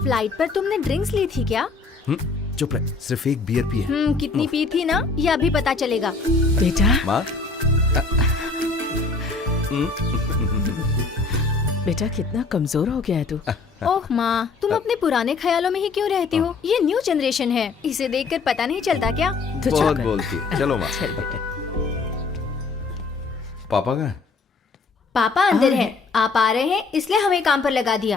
Flight पर तुमने drinks ली थी क्या? चुप रहे, सिर्फ एक बियर पी है। कितनी पी थी ना, ये अभी पता चलेगा। बेटा माँ बेटा कितना कमजोर हो गया है तू। ओह माँ, तुम अपने पुराने ख्यालों में ही क्यों रहती हो? ये न्यू जनरेशन है, इसे देखकर पता नहीं चलता क्या? तो चुप बहुत कर। बोलती है। चलो माँ। चल बेटा। पापा कहाँ है? पापा अंदर है, आप आ रहे हैं इसलिए हमें काम पर लगा दिया।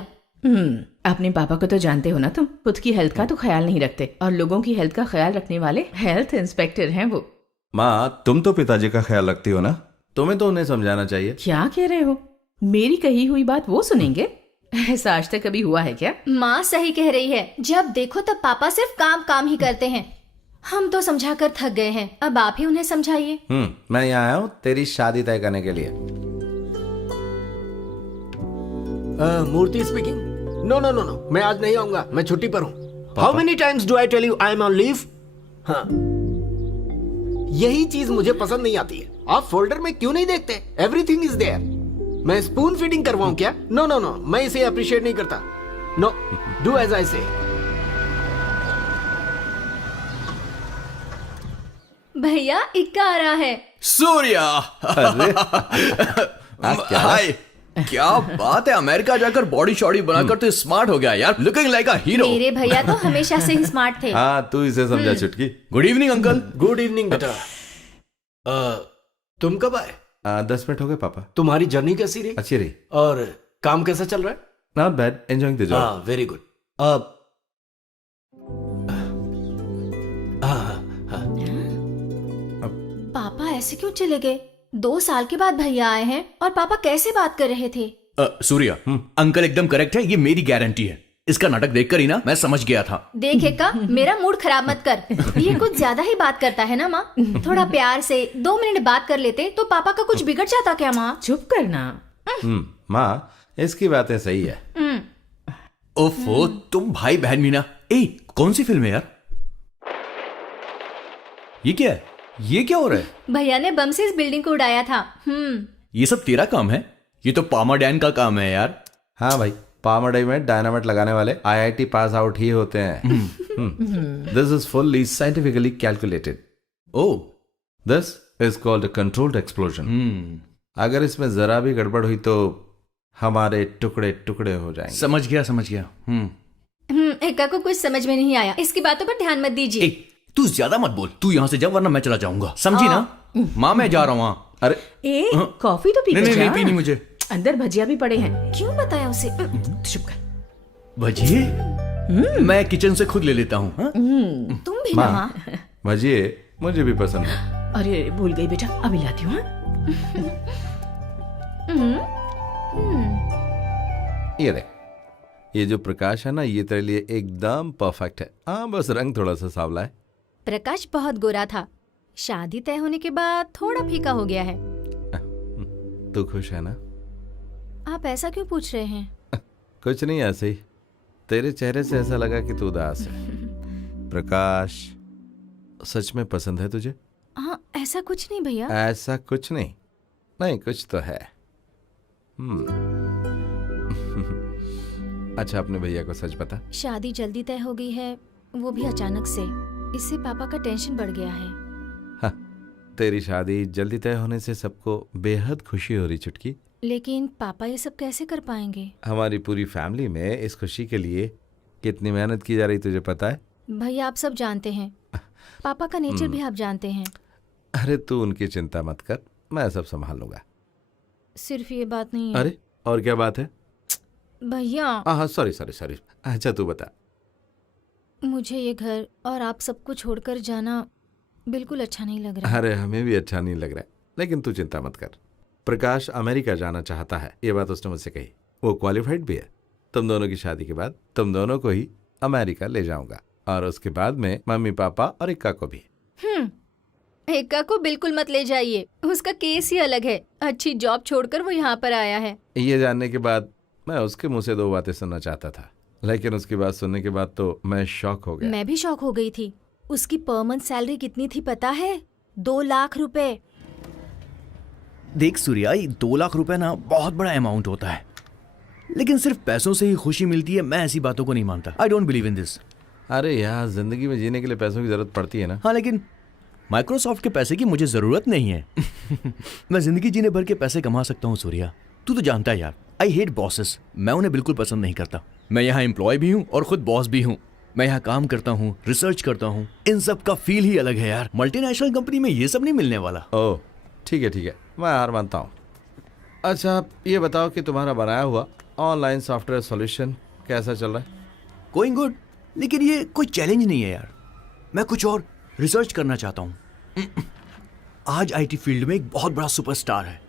अपने पापा को तो जानते हो ना तुम, खुद की हेल्थ का तो ख्याल नहीं रखते और लोगों की हेल्थ का ख्याल रखने वाले हेल्थ इंस्पेक्टर हैं वो। माँ तुम तो पिताजी का ख्याल रखती हो ना, तुम्हें तो उन्हें समझाना चाहिए। क्या कह रहे हो? मेरी कही हुई बात वो सुनेंगे? ऐसा आज तक कभी हुआ है क्या? माँ सही कह रही है, जब देखो तब पापा सिर्फ काम काम ही करते हैं। हम तो समझा कर थक गए हैं, अब आप ही उन्हें समझाइए। मैं यहाँ आया हूँ तेरी शादी तय करने के लिए। Murthy speaking. No no no no, मैं आज नहीं आऊंगा, मैं छुट्टी पर हूँ। How many times do I tell you I am on leave? हाँ, यही चीज मुझे पसंद नहीं आती है। आप फोल्डर में क्यों नहीं देखते? Everything is there. मैं स्पून फीडिंग करवाऊं क्या? नो नो नो, मैं इसे अप्रिशिएट नहीं करता। नो, डू एज आई से। भैया इक्का आ रहा है। सूर्या। क्या? हाय, क्या बात है, अमेरिका जाकर बॉडी शॉडी बनाकर तो स्मार्ट हो गया यार, लुकिंग लाइक अ हीरो। मेरे भैया तो हमेशा से ही स्मार्ट थे। हाँ तू इसे समझा चुटकी। Good evening uncle. Good evening बेटा। तुम कब आए? 10 मिनट हो गए पापा। तुम्हारी जर्नी कैसी रही? अच्छी रही। और काम कैसा चल रहा है? Not bad, enjoying the job. हाँ, वेरी गुड। अब पापा ऐसे क्यों चले गए? 2 साल के बाद भैया आए हैं और पापा कैसे बात कर रहे थे? सूर्या, अंकल एकदम करेक्ट है, ये मेरी गारंटी है। इसका नाटक देखकर ही ना मैं समझ गया था। देख एक्का, मेरा मूड खराब मत कर। ये कुछ ज्यादा ही बात करता है ना माँ। थोड़ा प्यार से 2 मिनट बात कर लेते तो पापा का कुछ बिगड़ जाता क्या माँ? चुप करना। माँ इसकी बातें सही है। ओफो, तुम भाई बहन भी ना। ए, कौन सी फिल्म है यार? ये क्या है? ये क्या हो रहा है? भैया ने बम से इस बिल्डिंग को उड़ाया था। ये सब तेरा काम है? ये तो पामाडैन का काम है यार। हाँ भाई, पामाडई में डायनामाइट लगाने वाले IIT पास आउट ही होते हैं। This is fully scientifically calculated. Oh, this is called a controlled explosion. अगर इसमें जरा भी गड़बड़ हुई तो हमारे टुकड़े टुकड़े हो जाएंगे। समझ गया समझ गया। एक्का को कुछ समझ में नहीं आया, इसकी बातों पर ध्यान मत दीजिए। तू ज्यादा मत बोल, तू यहाँ से जा वरना मैं चला जाऊंगा, समझी ना? माँ मैं जा रहा हूँ वहाँ। अरे ए कॉफी तो पी नहीं के नहीं जा। नहीं पीनी मुझे। अंदर भजिया भी पड़े हैं। क्यों बताया उसे? चुप कर। भजिए मैं किचन से खुद ले लेता हूँ। हाँ? तुम भी ना। माँ भजिए मुझे भी पसंद है। अरे भूल गई बेटा, अभी लाती हूँ। ये देख, ये जो प्रकाश है ना, ये तेरे लिए एकदम परफेक्ट है। हाँ बस रंग थोड़ा सा सांवला है। प्रकाश बहुत गोरा था, शादी तय होने के बाद थोड़ा फीका हो गया है। तू खुश है ना? आप ऐसा क्यों पूछ रहे हैं? कुछ नहीं, ऐसे ही। तेरे चेहरे से ऐसा लगा कि तू उदास है। प्रकाश सच में पसंद है तुझे? हाँ, ऐसा कुछ नहीं भैया। ऐसा कुछ नहीं, नहीं कुछ तो है। अच्छा अपने भैया को सच बता। शादी जल्दी तय हो गई है, वो भी अचानक से। इससे पापा का टेंशन बढ़ गया है। हाँ, तेरी शादी जल्दी तय होने से सबको बेहद खुशी हो रही चुटकी। लेकिन पापा ये सब कैसे कर पाएंगे? हमारी पूरी फैमिली में इस खुशी के लिए कितनी मेहनत की जा रही तुझे पता है? भैया आप सब जानते हैं, पापा का नेचर भी आप जानते हैं। अरे तू उनकी चिंता मत कर, मैं सब संभाल लूंगा। सिर्फ ये बात नहीं है। अरे और क्या बात है? भैया हाँ सॉरी सॉरी सॉरी। अच्छा तू बता। मुझे ये घर और आप सबको छोड़कर जाना बिल्कुल अच्छा नहीं लग रहा। अरे हमें भी अच्छा नहीं लग रहा है, लेकिन तू चिंता मत कर। प्रकाश अमेरिका जाना चाहता है, ये बात उसने मुझसे कही। वो क्वालिफाइड भी है। तुम दोनों की शादी के बाद तुम दोनों को ही अमेरिका ले जाऊंगा, और उसके बाद में मम्मी पापा और इक्का को भी। एक्का को बिल्कुल मत ले जाइए, उसका केस ही अलग है। अच्छी जॉब छोड़कर वो यहाँ पर आया है। ये जानने के बाद मैं उसके मुंह से 2 बातें सुनना चाहता था, लेकिन उसकी बात सुनने के बाद तो मैं शॉक हो गया। मैं भी शॉक हो गई थी। उसकी पर मंथ सैलरी कितनी थी पता है? 2 लाख रुपए। देख सूर्या, 2 लाख रुपए ना बहुत बड़ा अमाउंट होता है। लेकिन सिर्फ पैसों से ही खुशी मिलती है, मैं ऐसी बातों को नहीं मानता। I don't believe in this. अरे यार, जिंदगी में जीने के लिए पैसों की जरूरत पड़ती है ना। हाँ, लेकिन माइक्रोसॉफ्ट के पैसे की मुझे जरूरत नहीं है। मैं जिंदगी जीने भर के पैसे कमा सकता हूँ सूर्या, तू तो जानता है यार। आई हेट बॉसेस, मैं उन्हें बिल्कुल पसंद नहीं करता। मैं यहाँ एम्प्लॉय भी हूँ और खुद बॉस भी हूँ। मैं यहाँ काम करता हूँ, रिसर्च करता हूँ, इन सब का फील ही अलग है यार। मल्टीनेशनल कंपनी में ये सब नहीं मिलने वाला। ओह ठीक है, मैं हार मानता हूँ। अच्छा आप ये बताओ कि तुम्हारा बनाया हुआ ऑनलाइन सॉफ्टवेयर सॉल्यूशन कैसा चल रहा है? गोइंग गुड, लेकिन ये कोई चैलेंज नहीं है यार। मैं कुछ और रिसर्च करना चाहता हूँ। आज आईटी फील्ड में एक बहुत बड़ा सुपरस्टार है,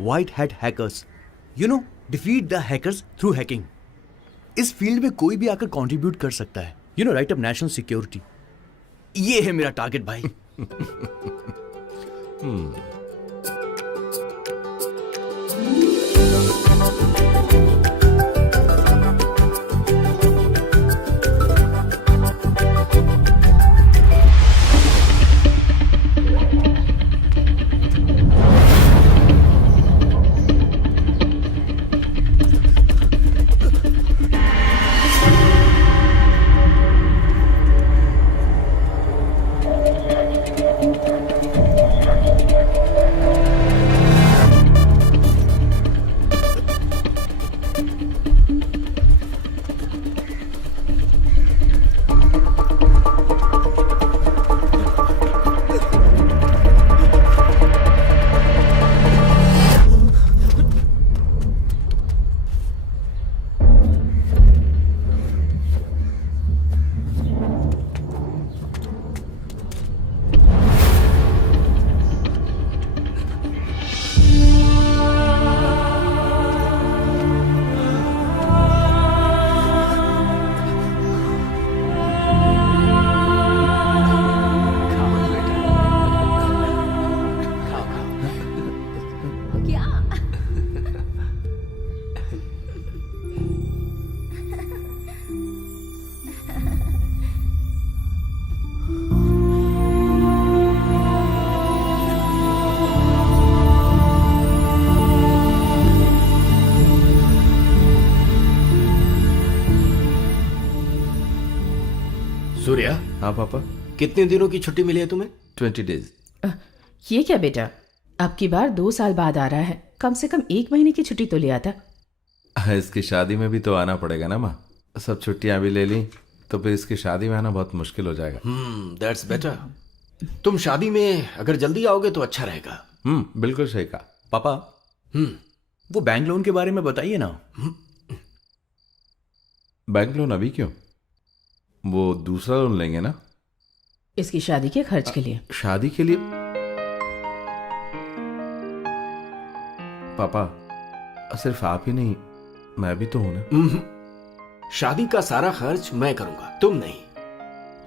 white hat hackers. You know, defeat the hackers through hacking. इस फील्ड में कोई भी आकर कंट्रीब्यूट कर सकता है। You know, right up national security. ये है मेरा टारगेट भाई। क्या? सूर्या, हाँ पापा। कितने दिनों की छुट्टी मिली है तुम्हें? 20 days। ये क्या बेटा, अब की बार 2 साल बाद आ रहा है, कम से कम 1 महीने की छुट्टी तो ले आता। इसकी शादी में भी तो आना पड़ेगा ना माँ। सब छुट्टियां भी ले ली तो फिर इसकी शादी में आना बहुत मुश्किल हो जाएगा। That's better. तुम शादी में अगर जल्दी आओगे तो अच्छा रहेगा। बिल्कुल सही कहा। पापा, वो बैंक लोन के बारे में बताइए ना। बैंक लोन अभी क्यों? वो दूसरा लोन लेंगे ना इसकी शादी के खर्च के लिए। शादी के लिए। पापा सिर्फ आप ही नहीं, मैं भी तो हूं ना। शादी का सारा खर्च मैं करूंगा, तुम नहीं।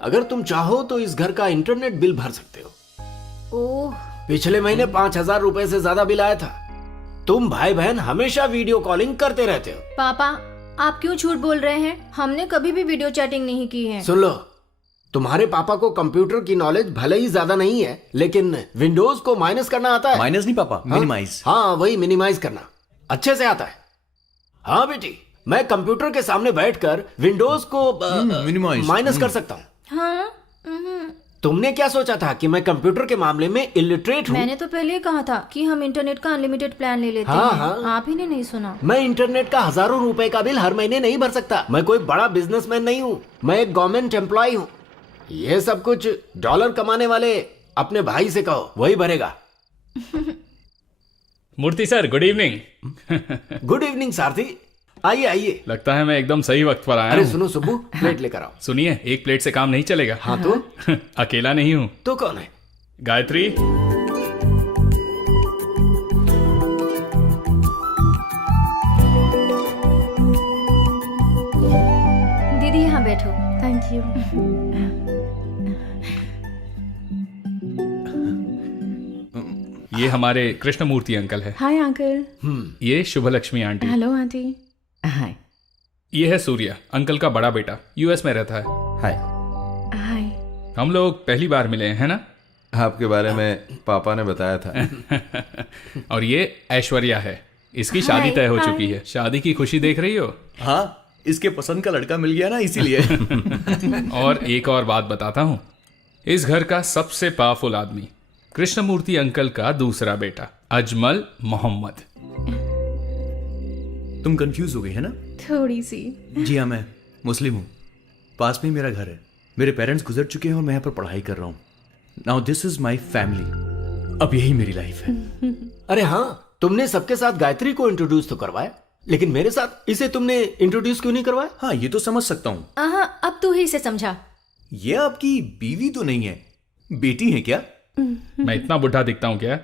अगर तुम चाहो तो इस घर का इंटरनेट बिल भर सकते हो। ओह, पिछले महीने 5,000 रुपए से ज्यादा बिल आया था। तुम भाई बहन हमेशा वीडियो कॉलिंग करते रहते हो। पापा आप क्यों झूठ बोल रहे हैं? हमने कभी भी वीडियो चैटिंग नहीं की है। सुन लो, तुम्हारे पापा को कंप्यूटर की नॉलेज भले ही ज्यादा नहीं है, लेकिन विंडोज को माइनस करना आता है। माइनस नहीं पापा, मिनिमाइज। हाँ, वही मिनिमाइज करना अच्छे से आता है। हाँ बेटी, मैं कंप्यूटर के सामने बैठकर विंडोज को minimize। माइनस कर सकता हूँ। हाँ, तुमने क्या सोचा था कि मैं कंप्यूटर के मामले में इलिटरेट हूँ? मैंने तो पहले ही कहा था कि हम इंटरनेट का अनलिमिटेड प्लान ले लेते हाँ, हैं। हाँ। आप ही ने नहीं सुना। मैं इंटरनेट का हजारों रुपए का बिल हर महीने नहीं भर सकता। मैं कोई बड़ा बिजनेसमैन नहीं हूँ, मैं एक गवर्नमेंट एम्प्लॉय हूँ। ये सब कुछ डॉलर कमाने वाले अपने भाई से कहो, वही भरेगा। Murthy sir, good evening. Good evening Sarathi, आइए आइए। लगता है मैं एकदम सही वक्त पर आया अरे हूँ। सुनो सुब्बू, प्लेट लेकर आओ। सुनिए, एक प्लेट से काम नहीं चलेगा। हाँ तो? अकेला नहीं हूँ। तो कौन है? गायत्री। दीदी यहाँ बैठो। Thank you. ये हमारे कृष्णमूर्ति अंकल है। Hi uncle. ये Shubhalakshmi aunty. Hello aunty. Hi. ये है सूर्या, अंकल का बड़ा बेटा, यूएस में रहता है। हाय। हाय। हम लोग पहली बार मिले हैं, है ना? आपके बारे में पापा ने बताया था। और ये ऐश्वर्या है, इसकी शादी हाय, तय हो हाय। चुकी है। शादी की खुशी देख रही हो? हाँ, इसके पसंद का लड़का मिल गया ना, इसीलिए। और एक और बात बताता हूँ, इस घर का सबसे पावरफुल आदमी कृष्णमूर्ति अंकल का दूसरा बेटा अजमल मोहम्मद। तुम कंफ्यूज हो गई है ना? थोड़ी सी। जी हाँ, मैं मुस्लिम हूँ। पास में ही मेरा घर है। मेरे पेरेंट्स गुजर चुके हैं और मैं यहाँ पर पढ़ाई कर रहा हूँ। Now this is my family. अब यही मेरी लाइफ है। अरे हाँ, तुमने सबके साथ गायत्री को इंट्रोड्यूस तो करवाया, लेकिन मेरे साथ इसे तुमने इंट्रोड्यूस क्यों नहीं करवाया? हाँ, ये तो समझ सकता हूँ। अब तू ही इसे समझा। ये आपकी बीवी तो नहीं है, बेटी है क्या? मैं इतना बुढ़ा दिखता हूँ क्या?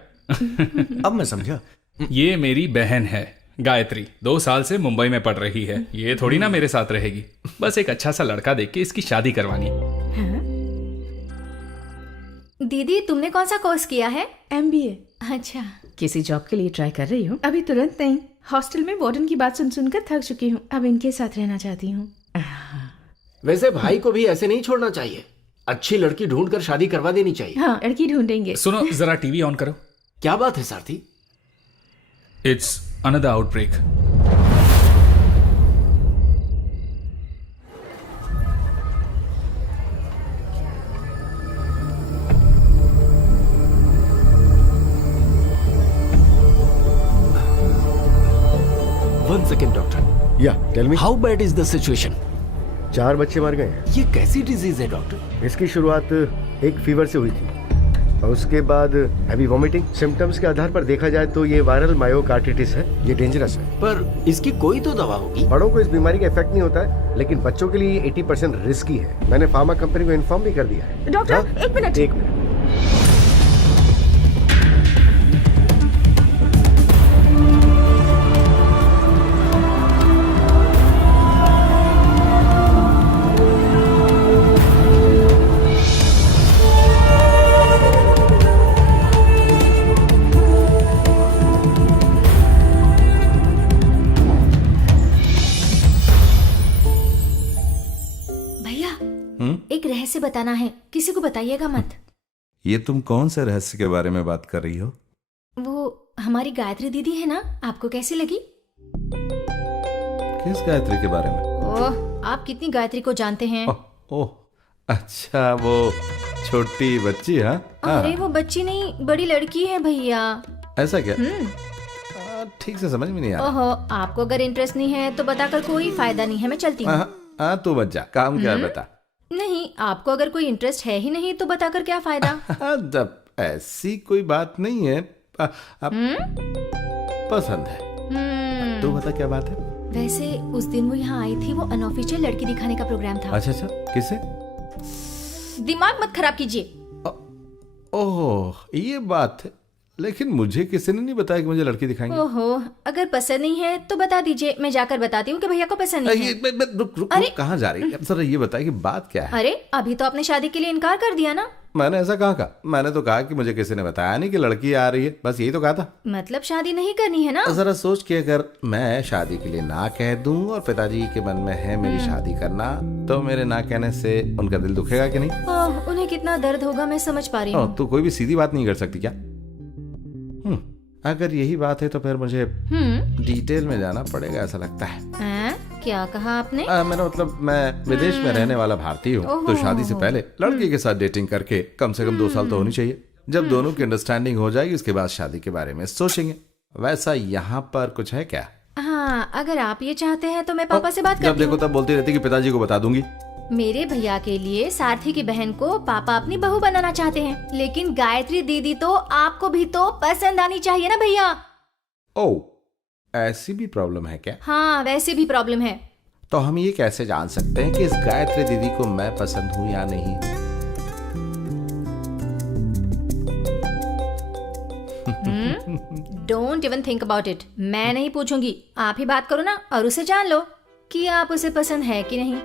अब मैं समझा। ये मेरी बहन है गायत्री, 2 साल से मुंबई में पढ़ रही है। ये थोड़ी ना मेरे साथ रहेगी। बस एक अच्छा सा लड़का देख के इसकी शादी करवानी। दीदी तुमने कौन सा कोर्स किया है? MBA। अच्छा। किसी जॉब के लिए ट्राई कर रही हूँ। अभी तुरंत नहीं। हॉस्टल में वार्डन की बात सुन सुनकर थक चुकी हूँ। अब इनके साथ रहना चाहती हूँ। वैसे भाई को भी ऐसे नहीं छोड़ना चाहिए। अच्छी लड़की ढूंढकर शादी करवा देनी चाहिए। हाँ, लड़की ढूंढेंगे। सुनो, जरा टीवी ऑन करो। क्या बात है Sarathi? It's another outbreak. One second, doctor. Yeah tell me. How bad is the situation? 4 बच्चे मर गए हैं। ये कैसी डिजीज है डॉक्टर? इसकी शुरुआत एक फीवर से हुई थी और उसके बाद हैवी वॉमिटिंग। सिम्टम्स के आधार पर देखा जाए तो ये वायरल मायोकार्डिटिस है। ये डेंजरस है। पर इसकी कोई तो दवा होगी। बड़ों को इस बीमारी का इफेक्ट नहीं होता है, लेकिन बच्चों के लिए 80% रिस्की है। मैंने फार्मा कंपनी को इन्फॉर्म भी कर दिया है। डॉक्टर, हाँ? एक मिनट। एक मिनट। भैया एक रहस्य बताना है, किसी को बताइएगा मत। ये तुम कौन से रहस्य के बारे में बात कर रही हो? वो हमारी गायत्री दीदी है ना, आपको कैसी लगी? किस गायत्री के बारे में? ओह, आप कितनी गायत्री को जानते हैं? ओह, अच्छा, वो छोटी बच्ची। हाँ अरे वो बच्ची नहीं, बड़ी लड़की है भैया। ऐसा क्या? ठीक से समझ में नहीं आ रहा। ओहो, आपको अगर इंटरेस्ट नहीं है तो बताकर कोई फायदा नहीं है, मैं चलती हूँ। हाँ, तू बच जा। काम क्या है बता। नहीं, आपको अगर कोई इंटरेस्ट है ही नहीं तो बताकर क्या फायदा? जब ऐसी कोई बात नहीं है। पसंद है। तू बता क्या बात है? वैसे उस दिन वो यहाँ आई थी, वो अनऑफिशियल लड़की दिखाने का प्रोग्राम था। अच्छा, किसे? दिमाग मत खराब कीजिए। ओह, ये बात है। लेकिन मुझे किसी ने नहीं बताया कि मुझे लड़की दिखाएंगे। ओहो, अगर पसंद नहीं है तो बता दीजिए, मैं जाकर बताती हूँ कि भैया को पसंद नहीं है। रुक, अरे! कहाँ जा रही है? जरा ये बता कि बात क्या है? अरे अभी तो आपने शादी के लिए इनकार कर दिया ना। मैंने ऐसा कहा? मैंने तो कहा कि मुझे किसी ने बताया नहीं कि लड़की आ रही है, बस यही तो कहा था। मतलब शादी नहीं करनी है ना? जरा सोच के, अगर मैं शादी के लिए ना कह दूं और पिताजी के मन में है मेरी शादी करना, तो मेरे ना कहने से उनका दिल दुखेगा कि नहीं? ओह, उन्हें कितना दर्द होगा मैं समझ पा रही हूँ। तू कोई भी सीधी बात नहीं कर सकती क्या? अगर यही बात है तो फिर मुझे डिटेल में जाना पड़ेगा, ऐसा लगता है। क्या कहा आपने? मेरा मतलब, मैं विदेश में रहने वाला भारतीय हूँ, तो शादी से पहले लड़की के साथ डेटिंग करके कम से कम 2 साल तो होनी चाहिए। जब दोनों की अंडरस्टैंडिंग हो जाएगी, उसके बाद शादी के बारे में सोचेंगे। वैसा यहाँ पर कुछ है क्या? हाँ, अगर आप ये चाहते हैं तो मैं पापा से बात जब करती देखो हूँ। तब बोलती रहती कि पिताजी को बता दूंगी। मेरे भैया के लिए सारथी की बहन को पापा अपनी बहू बनाना चाहते हैं, लेकिन गायत्री दीदी तो आपको भी तो पसंद आनी चाहिए ना भैया। ओह, ऐसी भी प्रॉब्लम है क्या? हाँ, वैसे भी प्रॉब्लम है। तो हम ये कैसे जान सकते हैं कि इस गायत्री दीदी को मैं पसंद हूँ या नहीं? Don't even think about it. मैं नहीं पूछूंगी, आप ही बात करो ना और उसे जान लो कि आप उसे पसंद है कि नहीं।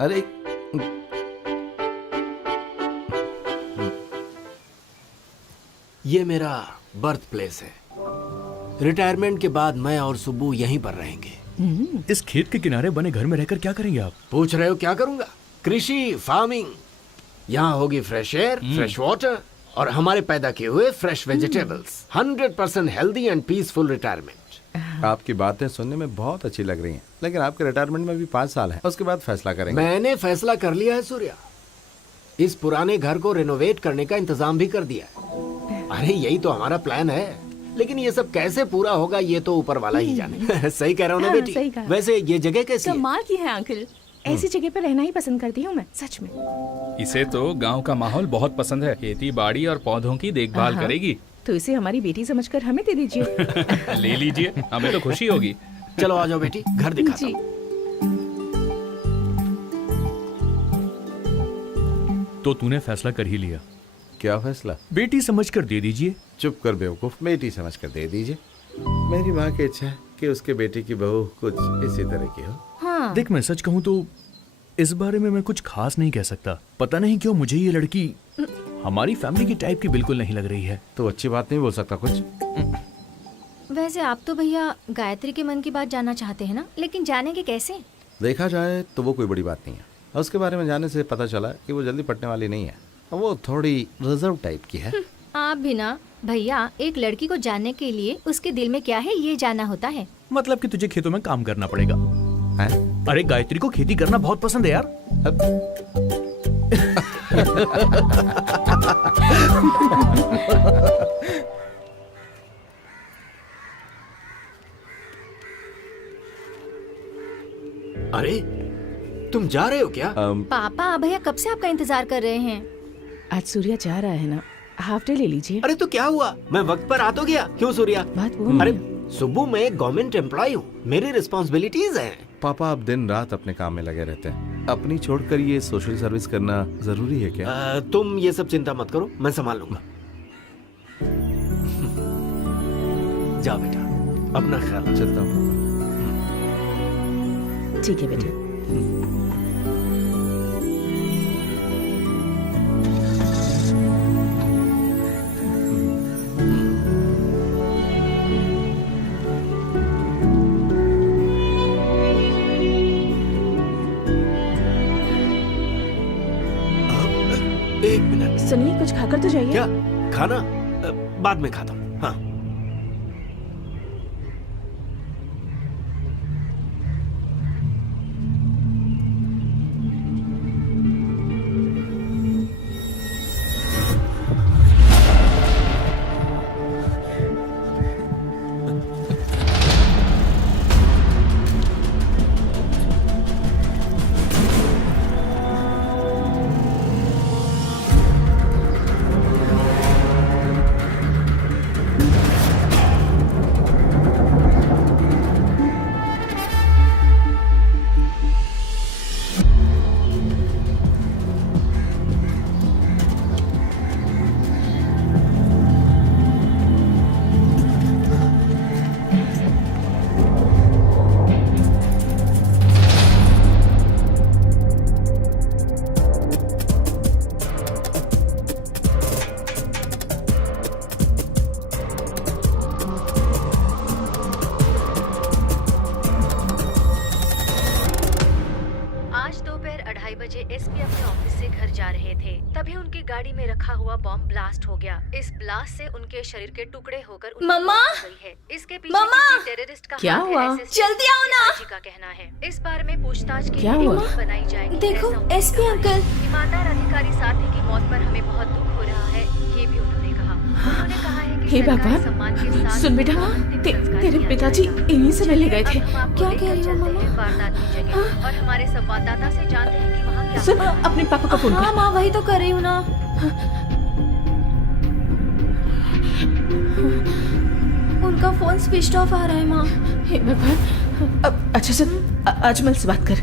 अरे, ये मेरा बर्थ प्लेस है। रिटायरमेंट के बाद मैं और सुब्बू यहीं पर रहेंगे। इस खेत के किनारे बने घर में रहकर क्या करेंगे आप? पूछ रहे हो क्या करूंगा? कृषि, फार्मिंग। यहाँ होगी फ्रेश एयर, फ्रेश वाटर और हमारे पैदा किए हुए fresh vegetables. 100% healthy and peaceful retirement. आपकी बातें सुनने में बहुत अच्छी लग रही हैं, लेकिन आपके रिटायरमेंट में भी 5 साल है, उसके बाद फैसला करेंगे। मैंने फैसला कर लिया है सूर्या, इस पुराने घर को रिनोवेट करने का इंतजाम भी कर दिया है। अरे यही तो हमारा प्लान है, लेकिन ये सब कैसे पूरा होगा ये तो ऊपर वाला ही जाने। सही कह रहा हूँ ना हाँ, बेटी? सही कहा। वैसे ये जगह कैसी है? कमाल की है अंकल, ऐसी जगह पर रहना ही पसंद करती हूँ मैं, सच में। इसे तो गांव का माहौल बहुत पसंद है। खेती बाड़ी और पौधों की देखभाल हाँ। करेगी। तो इसे हमारी बेटी समझकर हमें दे दीजिए। ले लीजिए, हमें तो खुशी होगी। चलो आ जाओ बेटी, घर दिखाता जी। हूँ। तो तूने फैसला कर ही लिया? क्या फैसला? बेटी समझकर दे दीजिए। चुप कर बेवकूफ, बेटी समझ कर दे दीजिए। मेरी माँ की इच्छा है कि उसके बेटी की बहू कुछ इसी तरह की हो। हाँ। देख, मैं सच कहूँ तो इस बारे में मैं कुछ खास नहीं कह सकता। पता नहीं क्यों मुझे ये लड़की हमारी फैमिली की टाइप की बिल्कुल नहीं लग रही है। तो अच्छी बात नहीं बोल सकता कुछ? वैसे आप तो भैया गायत्री के मन की बात जानना चाहते हैं ना, लेकिन जानेंगे कैसे? देखा जाए तो वो कोई बड़ी बात नहीं है। उसके बारे में जानने से पता चला कि वो जल्दी पटने वाली नहीं है, वो थोड़ी रिजर्व टाइप की है। आप भी ना भैया, एक लड़की को जानने के लिए उसके दिल में क्या है ये जानना होता है। मतलब कि तुझे खेतों में काम करना पड़ेगा। हैं? अरे गायत्री को खेती करना बहुत पसंद है यार। अरे तुम जा रहे हो क्या? पापा भैया कब से आपका इंतजार कर रहे हैं। आज सूर्या जा रहा है ना, हाफ डे ले लीजिए। अरे तो क्या हुआ, मैं वक्त पर आ तो गया। क्यों सूर्या? बात वो अरे सुबह मैं गवर्नमेंट एम्प्लॉय हूँ, मेरी रिस्पॉन्सिबिलिटीज हैं। पापा आप दिन रात अपने काम में लगे रहते हैं, अपनी छोड़कर ये सोशल सर्विस करना जरूरी है क्या? तुम ये सब चिंता मत करो, मैं संभाल लूंगा। जा बेटा, अपना ख्याल रख। चलता हूँ। ठीक है बेटा। एक मिनट। सुनिए, कुछ खाकर तो जाइए। क्या खाना? बाद में खाता हूँ। हाँ। एसपी अपने ऑफिस से घर जा रहे थे, तभी उनकी गाड़ी में रखा हुआ बॉम्ब ब्लास्ट हो गया। इस ब्लास्ट से उनके शरीर के टुकड़े होकर उनकी मम्मा! मौत हो गई है। इसके पीछे मम्मा! किसी टेररिस्ट का क्या हाथ है, हुआ? ऐसे जल्दी आओ ना! जी का कहना है। इस बारे में पूछताछ के क्या लिए हुआ? टीम बनाई जाएगी। देखो, ऐसा उन्होंने एसपी कहा है। अंकल। ईमानदार अधिकारी साथी की मौत पर हमें बहुत दुख हो रहा है, ये भी उन्होंने कहा। उन्होंने कहा है कि हे सरकार भगवान, सम्मान के साथ सुन बेटा, अंतिम संस्कार तेरे किया पिताजी जाएगा। इन्हीं से मिलने गए थे। अब हम आपको क्या लेकर कह रही हो, चलते मम्मा? हैं वारदात की जगह और हमारे संवाददाता से जानते हैं कि वहाँ क्या सुन, हुआ है। अपने पापा को फोन हाँ कर। माँ, वही तो कर रही हूँ ना। उनका फोन स्विच ऑफ आ रहा है माँ। हे भगवान, अब अच्छा सुन, अजमल से बात कर।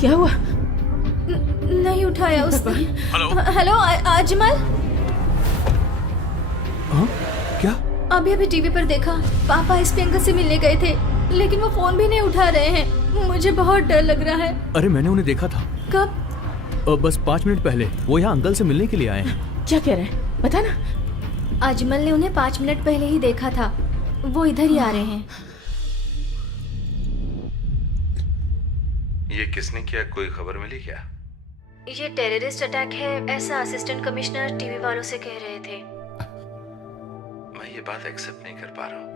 क्या हुआ? नहीं उठाया उसने। हेलो अजमल। हाँ? क्या? अभी अभी टीवी पर देखा, पापा एसपी अंकल से मिलने गए थे, लेकिन वो फोन भी नहीं उठा रहे हैं। मुझे बहुत डर लग रहा है। अरे मैंने उन्हें देखा था। कब? बस 5 मिनट पहले वो यहाँ अंकल से मिलने के लिए आए हैं। क्या कह रहे हैं, बता ना। अजमल ने उन्हें 5 मिनट पहले ही देखा था, वो इधर ही आ रहे हैं। ये किसने किया, कोई खबर मिली क्या? ये टेररिस्ट अटैक है, ऐसा असिस्टेंट कमिश्नर टीवी वालों से कह रहे थे। ये बात एक्सेप्ट नहीं कर पा रहा हूँ।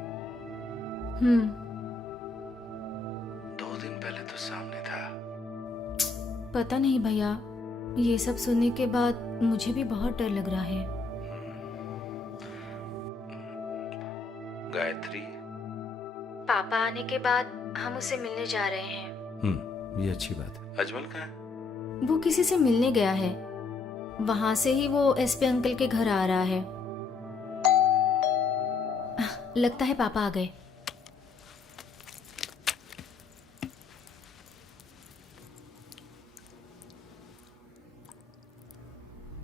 2 दिन पहले तो सामने था। पता नहीं भैया, ये सब सुनने के बाद मुझे भी बहुत डर लग रहा है। गायत्री, पापा आने के बाद हम उससे मिलने जा रहे हैं। ये अच्छी बात है। अजमल कहाँ है? वो किसी से मिलने गया है, वहां से ही वो एसपी अंकल के घर आ रहा है। लगता है पापा आ गए।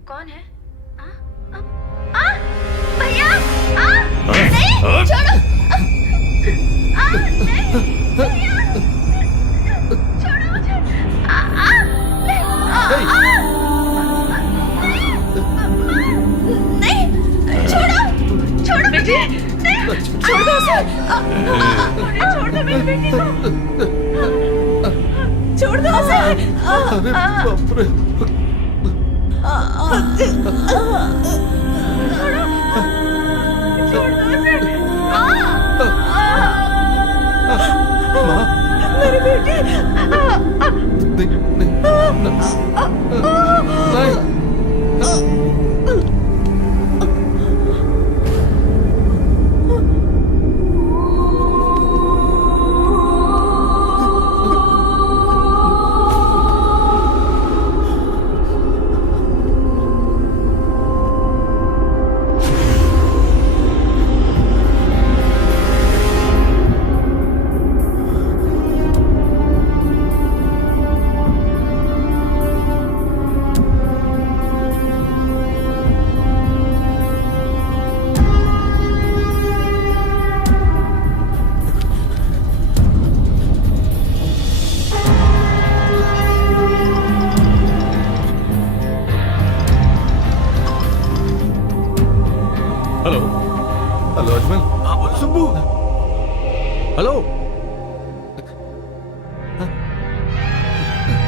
कौन है? भैया! नहीं! छोड़ो! नहीं! भैया! छोड़ो मुझे! नहीं! छोड़ो! छोड़ो मुझे! नहीं! छोड़ दो उसे! छोड़ दो मेरी बेटी को! छोड़ दो उसे! अरे बाप रे! मेरी बेटी! Hello Ajmal. Subbu, hello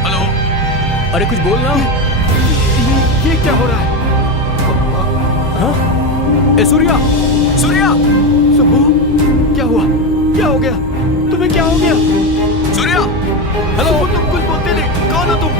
hello, अरे कुछ बोल ना। ये क्या हो रहा है? हाँ? ए सूर्या, सूर्या! सुब्बू, क्या हुआ? क्या हो गया? तुम्हें क्या हो गया? सूर्या, हेलो! तुम कुछ बोलते नहीं। कौन हो तुम?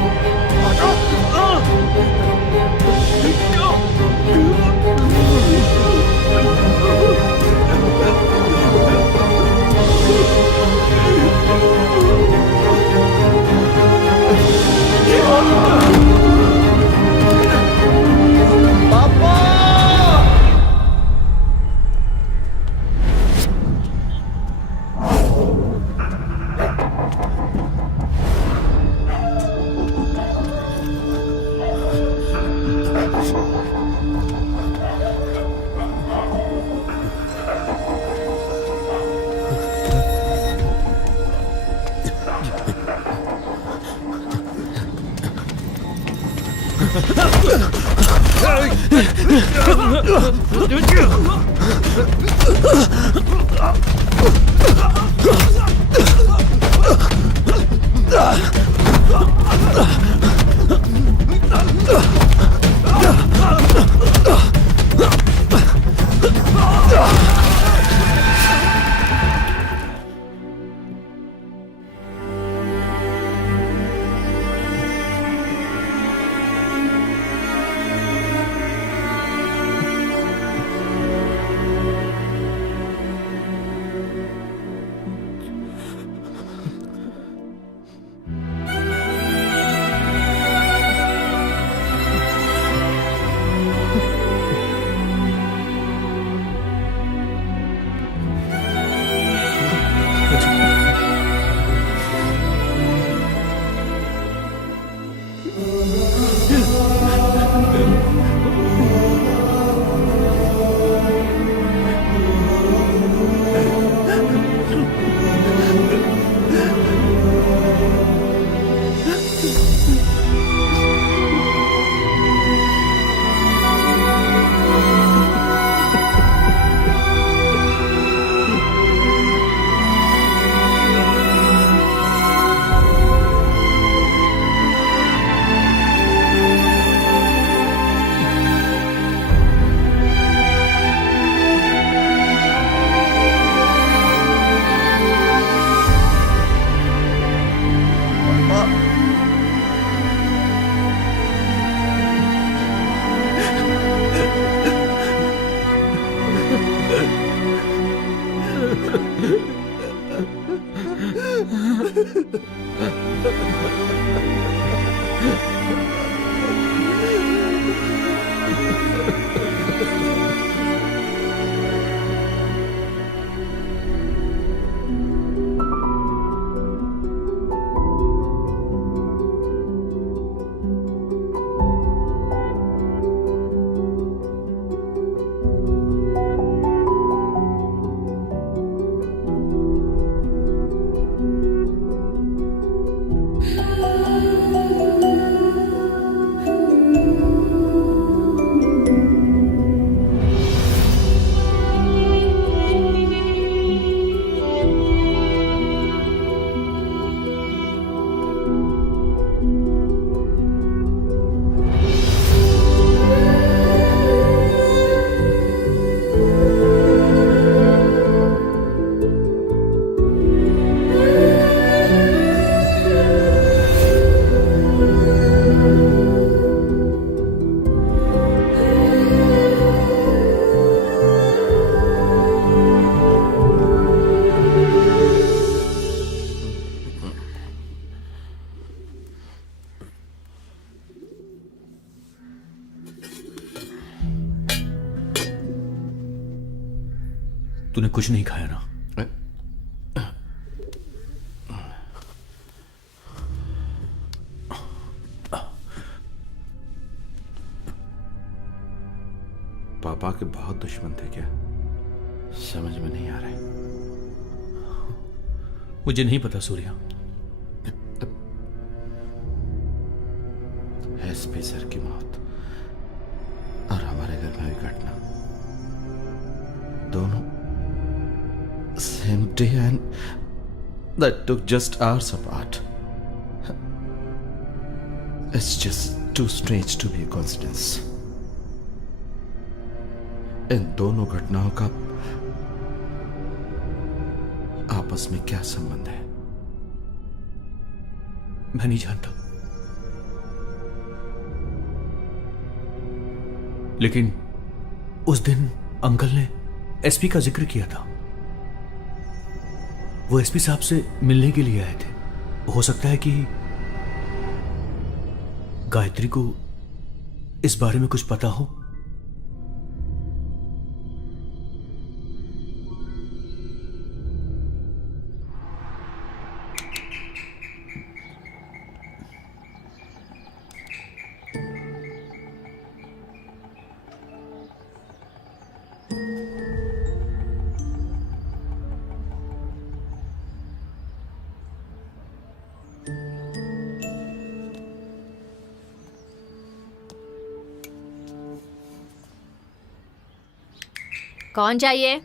तूने कुछ नहीं खाया ना? पापा के बहुत दुश्मन थे क्या? समझ में नहीं आ रहा है। मुझे नहीं पता सूर्या। एसपी सर की मौत और हमारे घर में हुई घटना, दोनों same day and that took just hours apart. It's just too strange to be a coincidence. इन दोनों घटनाओं का आपस में क्या संबंध है? मैं नहीं जानता, लेकिन उस दिन अंकल ने एसपी का जिक्र किया था। वो एसपी साहब से मिलने के लिए आए थे। हो सकता है कि गायत्री को इस बारे में कुछ पता हो। कौन चाहिए?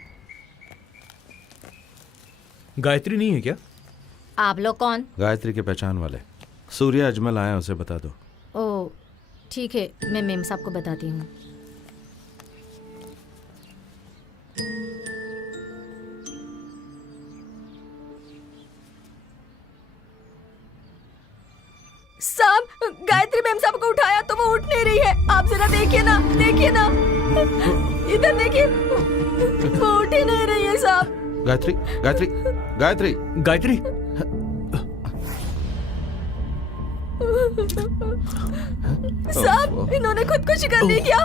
गायत्री नहीं है क्या? आप लोग कौन? गायत्री के पहचान वाले सूर्या अजमल आया, उसे बता दो। ओ ठीक है, मैं मेम साहब को बताती हूँ। साहब, गायत्री मैम साहब को उठाया तो वो उठ नहीं रही है। आप जरा देखिए ना, देखिए ना, इधर देखिए, वो उठ ही नहीं रही है साहब। गायत्री, गायत्री, गायत्री, गायत्री, साहब इन्होंने खुदकुशी कर ली क्या?